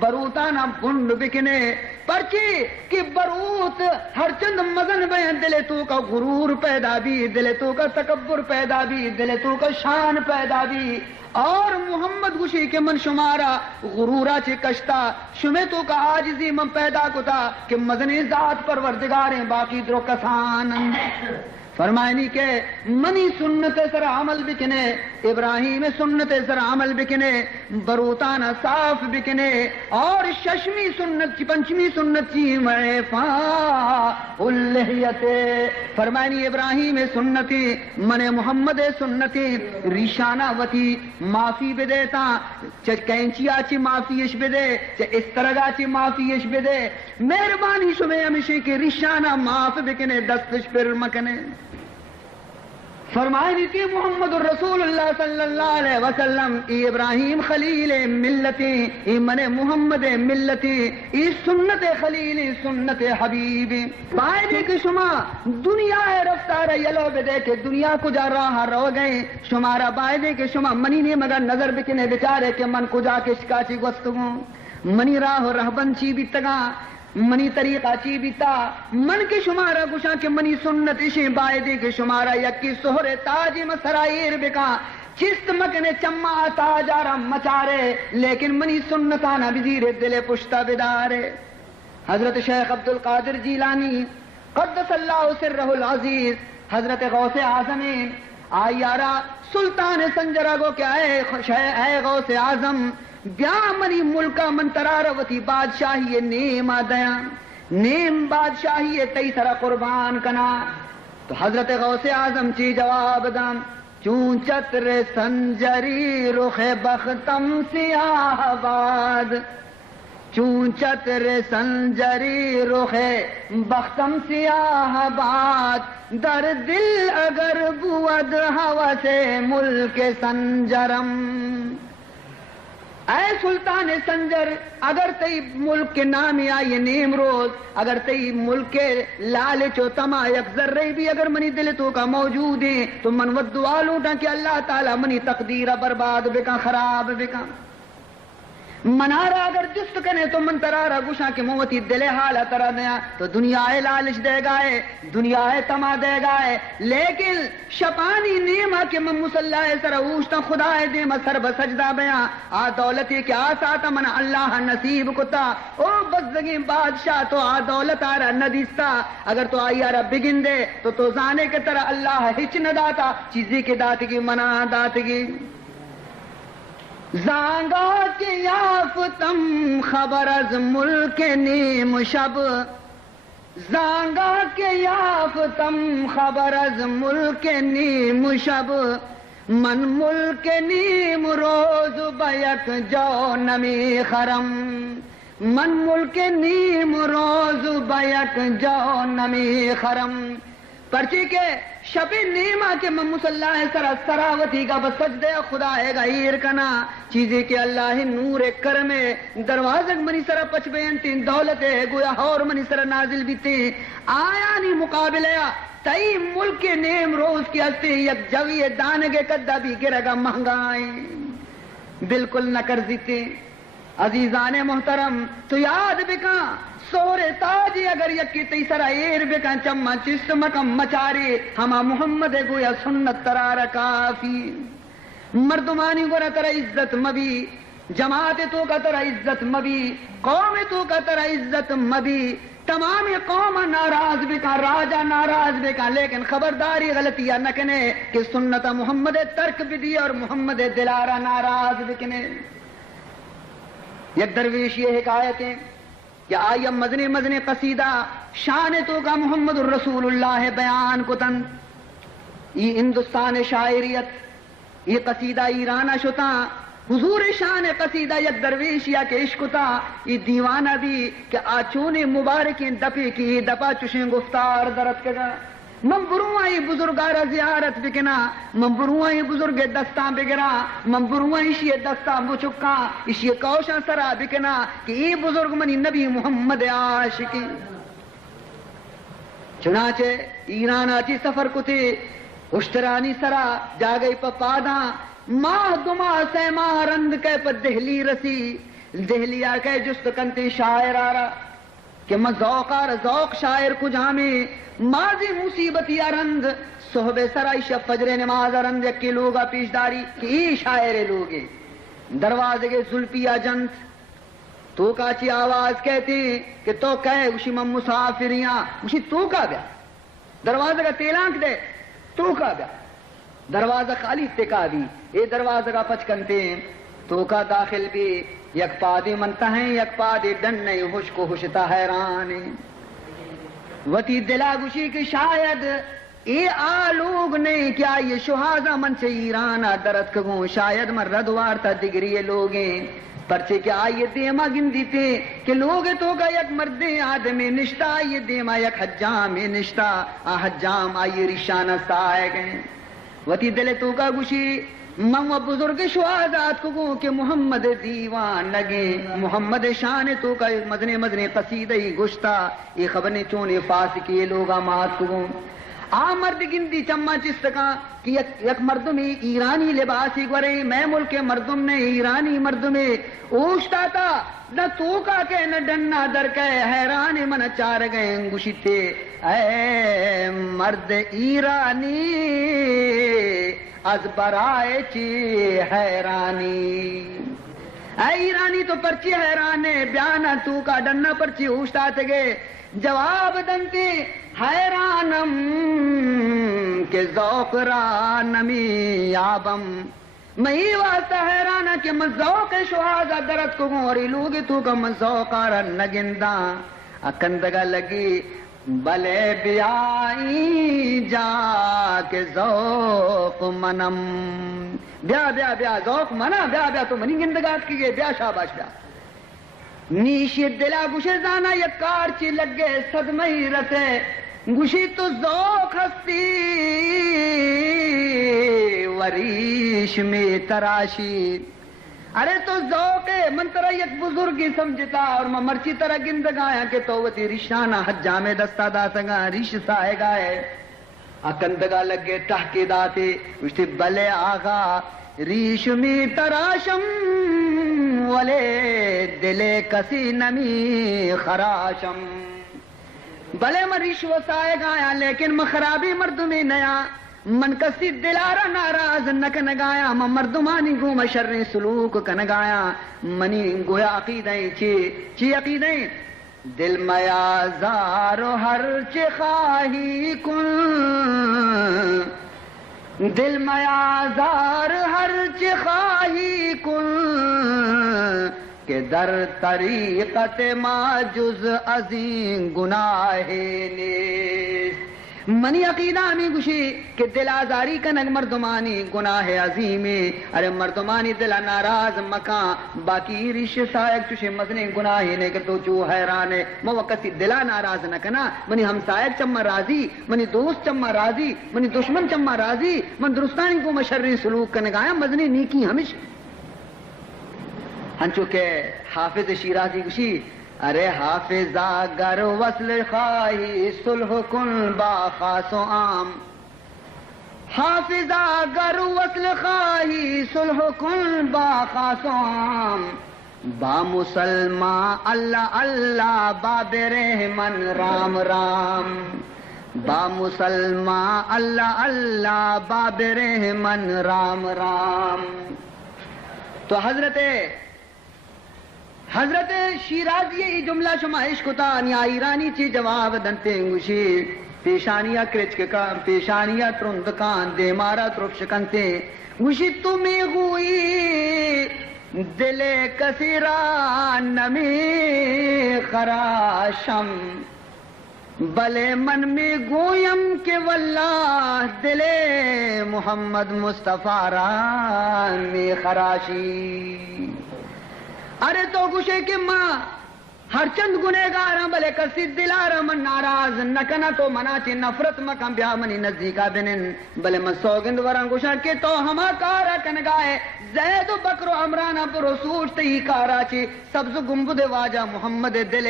بروتانا بنڈ بکنے پرچی کہ بروت ہر چند مزن بیان دلے تو کا غرور پیدا بھی دلے تو کا تکبر پیدا بھی دلے تو کا شان پیدا بھی اور محمد گوشی کے من شمارا غرورا چے کشتا شمیں تو کا عاجزی من پیدا کتا کہ مزنی ذات پروردگاریں باقی درو کسان فرمائنی کہ منی سنت سر عمل بکنے ابراہیم سنت سر عمل بکنے بروتانا صاف بکنے اور ششمی سنت چی پنچمی سنت چی معفا اللحیت فرمائنی ابراہیم سنتی من محمد سنتی ریشانہ وتی معافی بدیتا کینچیا چی معافیش بدے استرگا چی معافیش بدے مہربانی شمیں ہمیشہ کہ ریشانہ معاف بکنے دستش پر مکنے فرمائنی تھی محمد الرسول اللہ صلی اللہ علیہ وسلم ای ابراہیم خلیل ملتی ای من محمد ملتی ای سنت خلیل سنت حبیب بائدے کہ شما دنیا رفتار یلو بدے کہ دنیا کجا راہ رو گئے شمارا بائدے کہ شما منی نے مگر نظر بکنے بچارے کہ من کجا کشکا چی گستگوں منی راہ رہبن چی بیتگا منی طریقہ چی بیتا من کے شمارا گشا کہ منی سنت اشیں بائدے کے شمارا یکی سہر تاج مسرائیر بکا چست مکنے چما تاجارا مچارے لیکن منی سنتانا بزیر دل پشتا بدارے. حضرت شیخ عبد القادر جیلانی قدس اللہ سرہ العزیز حضرت غوث اعظم آیارا سلطان سنجرہ گو کہ اے غوث اعظم بیا منی ملکا من تراروتی بادشاہی نیم آدیا نیم بادشاہی تی سرا قربان کنا. تو حضرت غوث اعظم چی جواب دام چون چتر سنجری رخ بختم سیاہ باد چون چتر سنجری رخ بختم سیاہ باد در دل اگر بود ہوس ملک سنجرم. اے سلطان سنجر اگر تی ملک کے نامی آئی نیمروز اگر تی ملک کے لالچ و تما یک ذرے بھی اگر منی دل تو کا موجود ہے تو من ود دعا لوٹا کہ اللہ تعالی منی تقدیر برباد بکا خراب بکا. منارا اگر جست کنے تو من ترارا گوشا کہ موتی دل حالا ترا دیا تو دنیا لالچ دے گائے دنیا تما دے گائے لیکن شپانی نیما کہ من مسلح سر اوشتا خدا دیما سر بسجدہ بیا آ دولتی کہ آساتا من اللہ نصیب کتا او بزدگی بادشاہ تو آ دولت آرہ ندیستا اگر تو آئی آرہ بگن دے تو زانے کے طرح اللہ ہچ نہ داتا چیزی کے داتگی منا داتگی. زانگا کے یافتم خبر از ملک نیم شب زانگا کے یافتم خبر از ملک نیم شب من ملک نیم روز بیک جو نمی خرم من ملک نیم روز بیک جو نمی خرم. پرچی کے شب نیما کے من مسلح سرا سراوتی کا بسجدے خدا ہے غیر کنا چیزیں کہ اللہ نور کرم دروازک منی سرا پچ بینتی دولت ہے گویا اور منی سرا نازل بیتی آیا نہیں مقابلہ تئی ملک نیم روز کی ہستی یک جوی دانگے کدہ بھی گرگا مہنگائیں بالکل نہ کر دیتے. عزیزان محترم تو یاد بکا سورے تاجی اگر یکی تیسرا ایر بکن چمہ چسمکم مچاری ہما محمد گویا سنت ترار کافی. مردمانی گورا ترا عزت مبی جماعت تو کا ترا عزت مبی قوم تو کا ترا عزت مبی تمام قوم ناراض بکا راجہ ناراض بکا لیکن خبرداری غلطیاں نکنے کہ سنت محمد ترک بدی اور محمد دلارہ ناراض بکنے. یک درویش یہ حکایتیں کہ آئیم مزنی قصیدہ شان تو کا محمد الرسول اللہ بیان کتن یہ ہندوستان شاعریت یہ قصیدہ ایرانہ شتا حضور شان قصیدہ یک درویش یا کہ عشقتا یہ دیوانہ بھی کہ آچون مبارکیں دپی کی دپا چشیں گفتار درد کگا من بروائیں بزرگارہ زیارت بکنا من بروائیں بزرگ دستان بگرا من بروائیں اشی دستان بچکا اشی کوشاں سرا بکنا کہ ای بزرگ منی نبی محمد عاشقی. چنانچہ ایران آچی سفر کتے اشترانی سرا جا گئی پا پادا ماہ دما سے ماہ رند کے پا دہلی رسی دہلی آکے جست کنتی شاعر آرہ کہ میں ذوق شاعر کو جامے ماضی مصیبتی ارند صحب سرائی شب فجر نماز ارند یکی لوگا پیشداری کہ ای شاعر لوگے دروازے کے زلپیا جنت تو کاچی آواز کہتی کہ تو کہے اسی من مسافریاں اسی تو کا بیا دروازے کا تیلانک دے تو کا بیا دروازہ خالی تکا بھی اے دروازہ کا پچکنتے تو کا داخل بھی یک پادی منتا ہیں یک پادی ڈن نہیں ہوش کو ہوشتا حیران وتی دلا گشی کی شاید اے آلوگ نہیں کیا یہ شہازہ من سے ایران درد کگوں شاید من ردوار تا دگری لوگیں پرچے کہ آئیے دیما گن دیتے کہ لوگ تو کا یک مرد آدمی نشتا آئیے دیما یک حجام نشتا حجام آئیے رشانہ سائے گئے وتی دل تو کا گشی من و بزرگ شہادات کو کہ محمد دیوان لگے محمد شان تو کا مزنے قصیدہ گشتا یہ خبریں چونے فاس کیے لوگا مات کو مرد گندی چما چستکا کہ یک مردم ایرانی لباسی گورے میں ملک مردم نے ایرانی مردم اوشتا تھا نہ تو کا کہ نہ ڈننا در کے حیران من چار گئے گشتے اے مرد ایرانی از برائے چی حیرانی. اے ایرانی تو پرچی حیرانے بیانا تو کا ڈننا پرچی ہوشتا تگے جواب دنتی حیرانم کہ ذوق را نمی یابم. میں واسطہ حیرانا کہ من ذوق شہازہ درد کو گوری لوگی تو کا من ذوق آرہ نگندہ اکندگا لگی بلے بیائی جا کے ذوق منم. بیا بیا بیا ذوق منا بیا بیا تو منی گندگات کی گئے بیا شاباش بیا. نیشی دلا گوشے زانا یک کارچی لگے صدمہی رسے گوشی تو ذوق ہستی وریش میں تراشی. ارے تو ذوق ہے من ترہ یک بزرگی سمجھتا اور میں مرچی طرح گندگایا کہ تو وتی رشانہ حجام دستا دا سگا ریش سائے گائے اکندگا لگے ٹہکی داتے وشتی بلے آغا ریشمی تراشم ولے دلے کسی نمی خراشم. بلے میں ریش وسائے گایا لیکن میں خرابی مردمی نیا من کسی دلارا ناراض نکنگایا من مردمانی گو میں شر سلوک کنگایا منی گویا عقیدیں چی عقیدیں دل میا زارو ہر چی خواہی کن دل میا زار ہر چی خواہی کن کہ در طریقت ما جز ازین گناہ نیست. منی عقیدہ ہمیں گوشی کہ دل آزاری کنگ مردمانی گناہ عظیمی. ارے مردمانی دل ناراض مکان باقی ریش سائق چوشے مزنے گناہی نے کہ تو چو حیرانے موقتی دلا ناراض نہ کنا. منی ہم سائق چمہ راضی منی دوست چمہ راضی منی دشمن چمہ راضی من درستانی کو مشرری سلوک کنگایا مزنے نیکی ہمیشہ. ہنچو کہ حافظ شیرازی گوشی ارے حافظہ گر وصل خواہی صلح کن با خاص و عام. حافظہ گر وصل خواہی صلح کن با خاص و عام. با مسلمان اللہ اللہ باب رحمن رام رام. با مسلمان اللہ اللہ باب رحمن رام رام. تو حضرت شیرازی ای جملہ شما عشق تان یا ایرانی چی جواب دنتے گوشی پیشانیاں کرچ کے کام پیشانیاں ترند کان دے مارا ترک شکنتے گوشی تمہیں ہوئی دل کثیرا نمی خراشم بلے من میں گویم کہ واللہ دل محمد مصطفیٰ را میں خراشی. ارے تو گوشے کہ ماں ہر چند گنہگاراں بلے کسی دلارا من ناراض نکنا تو منا چی نفرت مکم بیا منی نزدیکا بنن بلے من سوگند وران گوشا کہ تو ہما کارا کنگائے زید و بکر و عمرانہ پر سوچتے ہی کارا چی سبز گنبد واجہ محمد دل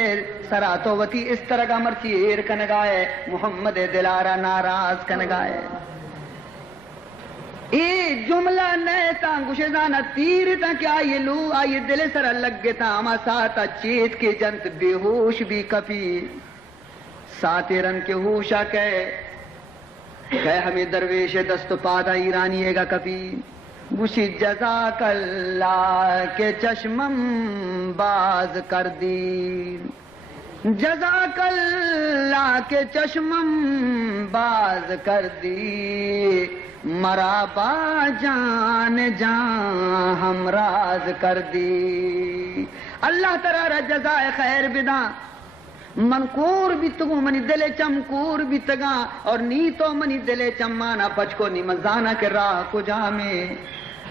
سرا تو وتی اس طرح کا مرچی ایر کنگائے محمد دلارا ناراض کنگائے. ای جملہ نئے تا گوشے زانا تیر تا کیا یہ لو آئی دل سر لگ تا اما ساتا چیت کے جنت بے ہوش بھی کپی ساترن کے ہوشا کہ ہمیں درویش دست پادا ایرانی گا کپی گوشی جزاک اللہ کے چشمم باز کر دی جزاک اللہ کے چشمم باز کر دی مرا با جان جان ہم راز کر دی. اللہ تعالی جزائے خیر بدا منکور بھی تگو منی دل چمکور بھی تگا اور نی تو منی دل چمانا پچ کو نی مزانا کے راہ کو جامے.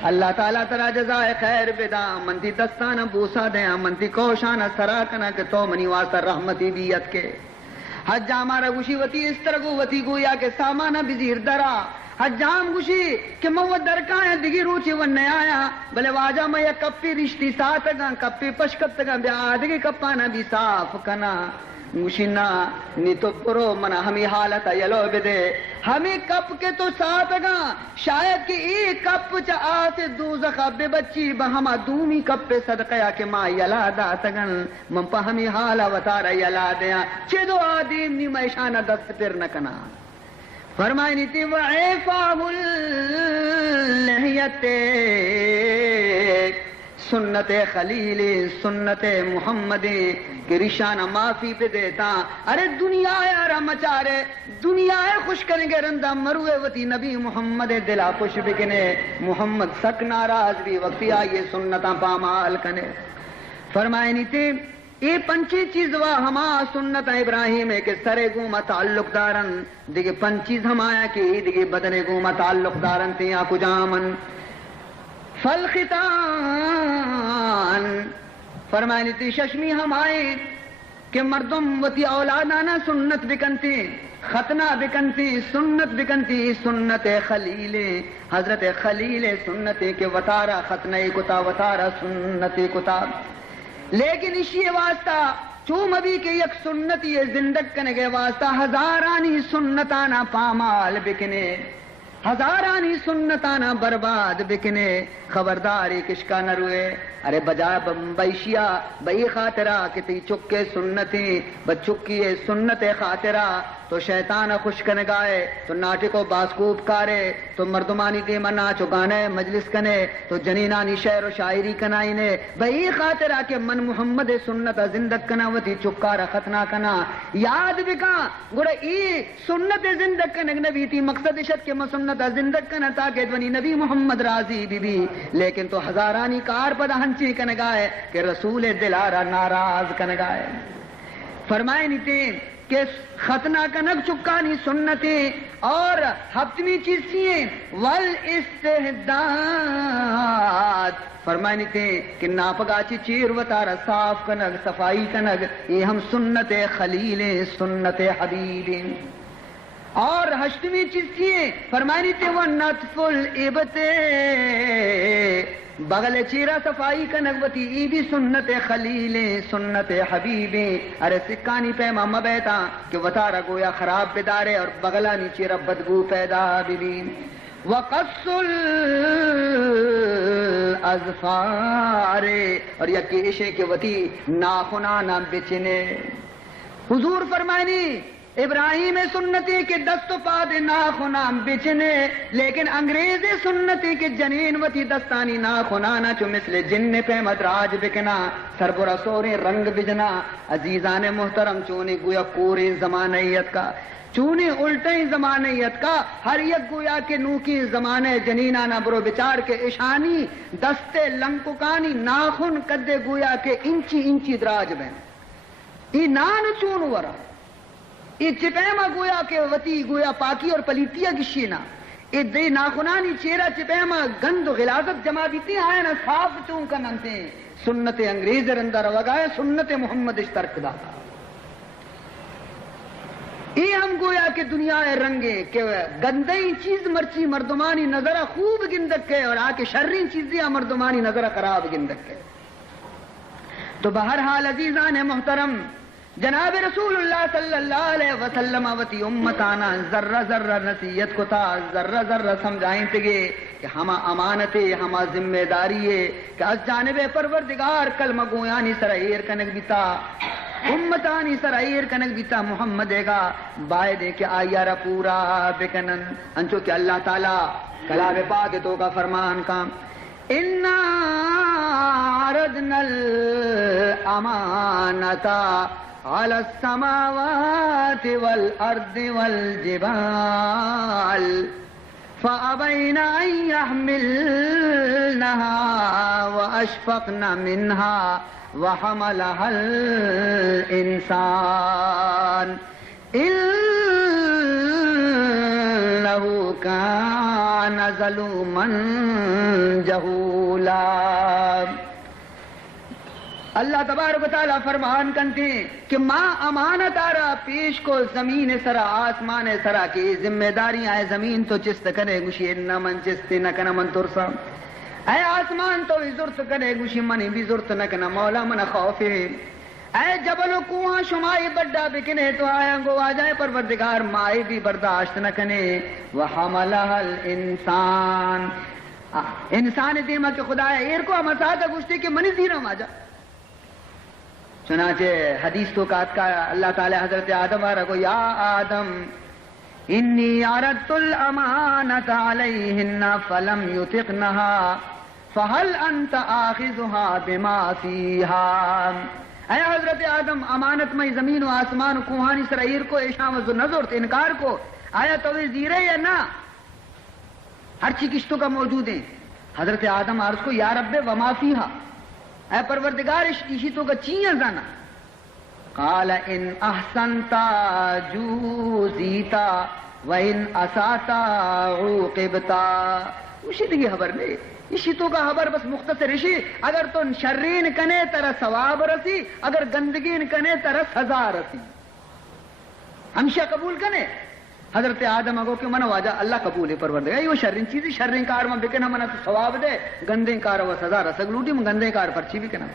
اللہ تعالیٰ ترا جزائے خیر بدا منتی دستانا بوسا دیا منتی کوشانا سراکنا کہ تو منی واسطہ رحمتی بیت کے حجام گوشی وتی اس طرح وتی گویا کہ سامانا بزیر درا حجام گوشی کہ مو درکایا دگی روچی ون آیا بلے واجہ میں کپی رشتی ساتھ گا کپی پشکت گا بیا آدھگی کپانا بھی صاف کنا گوشی نا نی تو پرو منا ہمیں حالت یلو بدے ہمیں کپ کے تو ساتھ گا شاید کہ ایک کپ چا آسے دوزخ بے بچی بہما دومی کپ پہ صدقیا کہ ماں یلا داتگن من پا ہمیں حالا وطارا یلا دیا چھ دو آدیم نی میشانہ دست پر نکنا فرمائے نیتی وعفاہ اللحیت سنت خلیل سنت محمد کی رشانہ معافی پہ دیتا ارے دنیا یارا مچارے دنیا خوش کریں گے رندہ مروے وتی نبی محمد دلا خوش بکنے محمد سک ناراض بھی وقتی آئیے سنتاں پامال کنے فرمائے نیتی یہ پنچی چیز وا ہما سنت ابراہیم ہے کہ سرے گوما تعلق دارن دیکھے پنچیز ہمایا کی دیکھے بدنے گوما تعلق دارن تھی آکو جامن فالختان فرمائے نیتی ششمی ہمائے کہ مردم وتی اولادانا سنت بکنتی ختنہ بکنتی سنت بکنتی سنت خلیل حضرت خلیل سنت کے وطارہ ختنہ کتا وطارہ سنت کتا لیکن اسی واسطہ چوم ابھی کے یک سنت یہ زندگ کنے کے واسطہ ہزارانی سنتانا پامال بکنے ہزارانی سنتانا برباد بکنے خبرداری کشکا نہ روئے ارے بجائے بیشیا بئی خاطرہ کتی چکے سنتی بچکی سنت خاطرہ تو شیطان خوش کنے گائے تو ناٹکو باسکوب کارے تو مردمانی دیما ناچو گانے مجلس کنے تو جنینانی شعر و شاعری کنائینے بئی خاطرہ کہ من محمد سنت زندگ کنا وتی چکارا ختنا کنا یاد بکا گوڑا ای سنت زندگ کنگ نبی تھی مقصد شد کہ میں سنت زندگ کنا تاکہ دونی نبی محمد راضی بی بی لیکن تو ہزارانی کار پدا ہنچی کنگائے کہ رسول دلارا ناراض کنگائے فرمائے نیتے کہ ختنہ کنگ چکانی سنتی اور ہفتمی چیز سیئے والاستحداد فرمائے نیتے کہ ناپگاچی چیر وطارہ صاف کنگ صفائی کنگ یہ ہم سنت خلیل سنت حبیب اور ہشتمی چیز سیئے فرمائے نیتے وہ نطف الابتے بغل چیرہ صفائی کا نگوتی ای بھی سنت خلیل سنت حبیب ارے سکانی پیما مبیتا کہ وطارہ گویا خراب بدارے اور بغلانی چیرہ بدگو پیدا بھی وقص الاظفار اور یکی عشے کے وتی ناخنانا بچنے حضور فرمائنی ابراہیم سنتی کے دست و پاد ناخنام بچنے لیکن انگریز سنتی کے جنین وتی دستانی ناخنانا چو مثل جن پہ مدراج بکنا سربرا سورے رنگ بجنا عزیزان محترم چونے گویا پورے زمانیت کا چونے الٹے زمانیت کا ہر یک گویا کے نو کی زمانے جنینانا برو بچار کے اشانی دستے لنککانی ناخن کدے گویا کے انچی انچی دراج بین ای نان چون ورا یہ چپیما گویا کے وتی گویا پاکی اور پلیتیا گشینا یہ دے ناخنانی چیرہ چپیما گند و غلاظت جمع دیتی آئے نا صاف چون کا ننتے سنت انگریز رندہ روگائے سنت محمد اشترک داتا یہ ہم گویا کہ دنیا رنگے کہ گندئی چیز مرچی مردمانی نظرہ خوب گندک کے اور آکے شرین چیزیاں مردمانی نظرہ خراب گندک کے تو بہرحال عزیزان محترم جناب رسول اللہ صلی اللہ علیہ وسلم وتی امتانا ذرہ ذرہ نصیحت کو تا ذرہ ذرہ سمجھائیں تگے کہ ہما امانت ہما ذمہ داری ہے کہ از جانب پروردگار کلمہ گویانی سرائیر کنک بیتا امتانی سرائیر کنک بیتا محمد گا بائے دے کہ آیا را پورا بکنن انچو کہ اللہ تعالی کلام پاک تو کا فرمان کا اِنَّا عَرَضْنَا الْأَمَانَةَ عَلَى السَّمَاوَاتِ وَالْأَرْضِ وَالْجِبَالِ فَأَبَيْنَ أَن يَحْمِلْنَهَا وَأَشْفَقْنَ مِنْهَا وَحَمَلَهَا الْإِنسَانُ إِنَّهُ كَانَ ظَلُومًا جَهُولًا اللہ تبارک و تعالیٰ فرمان کنتے کہ ماں امانت آرہ پیش کو زمین سرا آسمان سرا کی ذمہ داری آئے زمین تو چست کرے گوشی نہ من چست نہ کنا من ترسا اے آسمان تو زرت کرے گوشی منی بھی زرت نہ کنا مولا من خوفی اے جبل و کوہاں شمائی بڑا بکنے تو آیا گو آ جائے پروردگار مائی بھی برداشت نہ کنے وحملها الانسان انسان دیما کہ خدا ایر کو مساعدہ گوشتے کہ منی زیرم آ جا چنانچہ حدیث تو کہا اللہ تعالی حضرت آدم آرہ کو یا آدم انی عرضت الامانۃ علیہن فلم یطقنها فہل انت آخذها بما فیہا. اے حضرت آدم امانت میں زمین و آسمان و کوہانی سرائیر کو ایشام و نظر تو انکار کو آیا تو زیرے یا نہ ہر چیز کشتوں کا موجود ہے. حضرت آدم عرض کو یا رب وما فیہا اے پروردگار اسی تو کا چیئیں زانا. قال ان احسنتا جوزیتا وان اساتا عوقبتا. اسی دیگه خبر نہیں اسی تو کا خبر بس مختصر اسی اگر تو شرین کنے ترا ثواب رسی اگر گندگین کنے ترا سزا رسی ہمیشہ قبول کنے. حضرت آدم اگو کہ من واجہ اللہ قبول ہے پروردگار یہ شرین چیزی شرین کار میں بکنا منا تو ثواب دے گندے کار و سزا رسگ لوٹی میں گندے کار پرچی بھی کنا.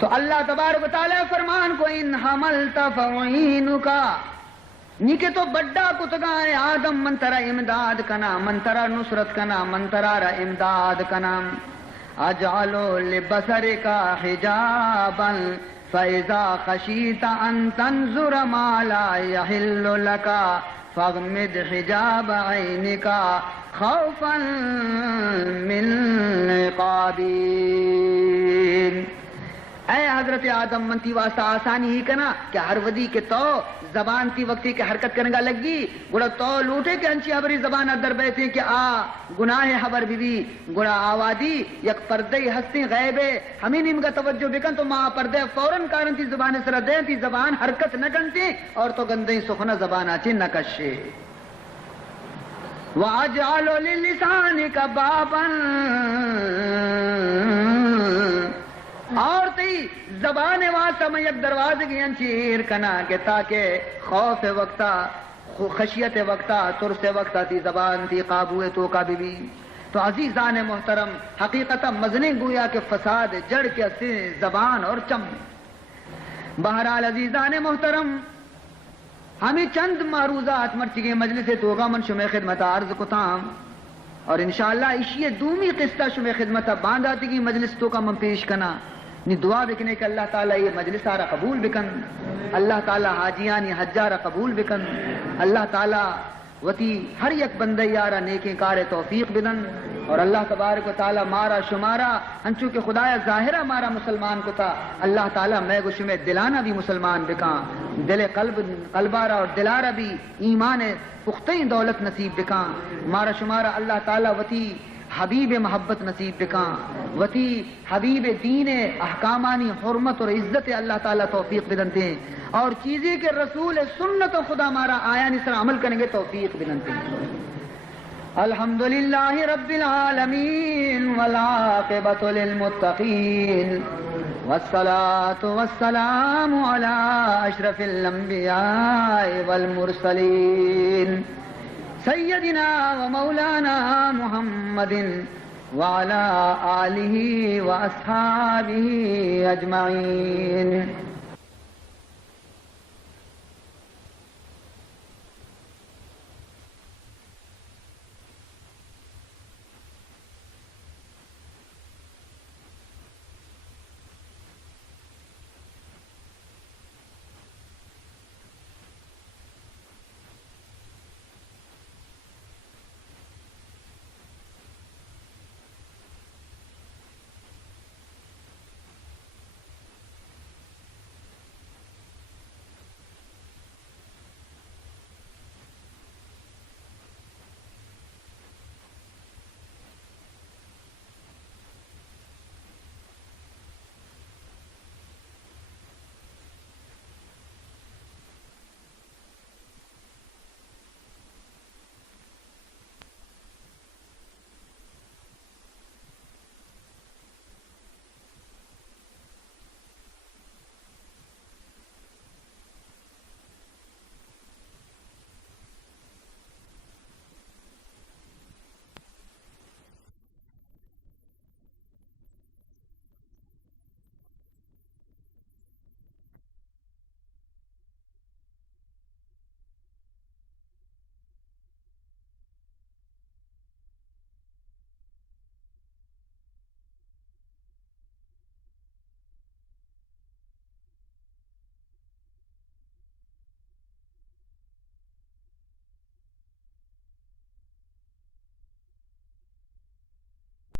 تو اللہ تبارک و تعالی فرمان کو ان حملت فعینکا نیکے تو بڑا کتگا ہے آدم من ترا امداد کنا من ترا نصرت کنا من ترا را امداد کنا. اجعلو لبصرکا حجابا فَإِذَا خَشِيتَ أَن تَنظُرَ مَا لَا يَحِلُّ لَكَ فَاغْمِضْ حِجَابَ عَيْنِكَ خَوْفًا مِّن عِقَابِي. اے حضرت آدم منتی واسطہ آسانی ہی کنا کہ ہر ودی کے تو زبان تی وقتی کے حرکت کرنے گا لگی گڑا تو لوٹے کہ انچی حبری زبان ادر بیتے کہ گناہ حبر بھی گڑا آوادی یک پردے ہستی غیبے ہمیں نیم کا توجہ بکن تو ماں پردے فوراً کارن تی زبان سر دیں تی زبان حرکت نہ کنتی اور تو گندے سخنا زبان آچے نہ کشے. وَأَجْعَلُ لِلِّسَانِكَ بَابًا اور تی زبان واسطہ میں یک دروازے کی انچیر کنا کہ تاکہ خوف وقتا خشیت وقتا ترس وقتا تی زبان تی قابو تو کا بھی. تو عزیزان محترم حقیقتا مزنے گویا کہ فساد جڑ کے سے زبان اور چم. بہرحال عزیزان محترم ہمیں چند معروضات مرچی کے مجلس توغا من شمع خدمت عرض کتام اور انشاءاللہ اسی دومی قصہ شمع خدمت باندھاتی کی مجلس تو کا من پیش کنا نی دعا بکنے کہ اللہ تعالیٰ یہ مجلس آرہ قبول بکن اللہ تعالیٰ حاجیانی حجارہ قبول بکن اللہ تعالیٰ وتی ہر یک بندہ یارہ نیکیں کار توفیق بدن اور اللہ تبارک و تعالیٰ مارا شمارا ہنچو کہ خدایا ظاہرہ مارا مسلمان کو تھا اللہ تعالیٰ میں گوش میں دلانہ بھی مسلمان بکاں دل قلبارہ اور دلارہ بھی ایمان پختیں دولت نصیب بکاں مارا شمارا اللہ تعالیٰ وتی حبیب محبت نصیب بکاں وتی حبیب دین احکامانی حرمت اور عزت اللہ تعالیٰ توفیق بدنتے ہیں اور چیزیں کہ رسول سنت و خدا مارا آیا نسر عمل کریں گے توفیق بدنتے ہیں. الحمدللہ رب العالمین والعاقبۃ للمتقین والصلاة والسلام علی اشرف الانبیاء والمرسلین سیدنا و مولانا محمد وعلى آلہ و اصحابہ اجمعین.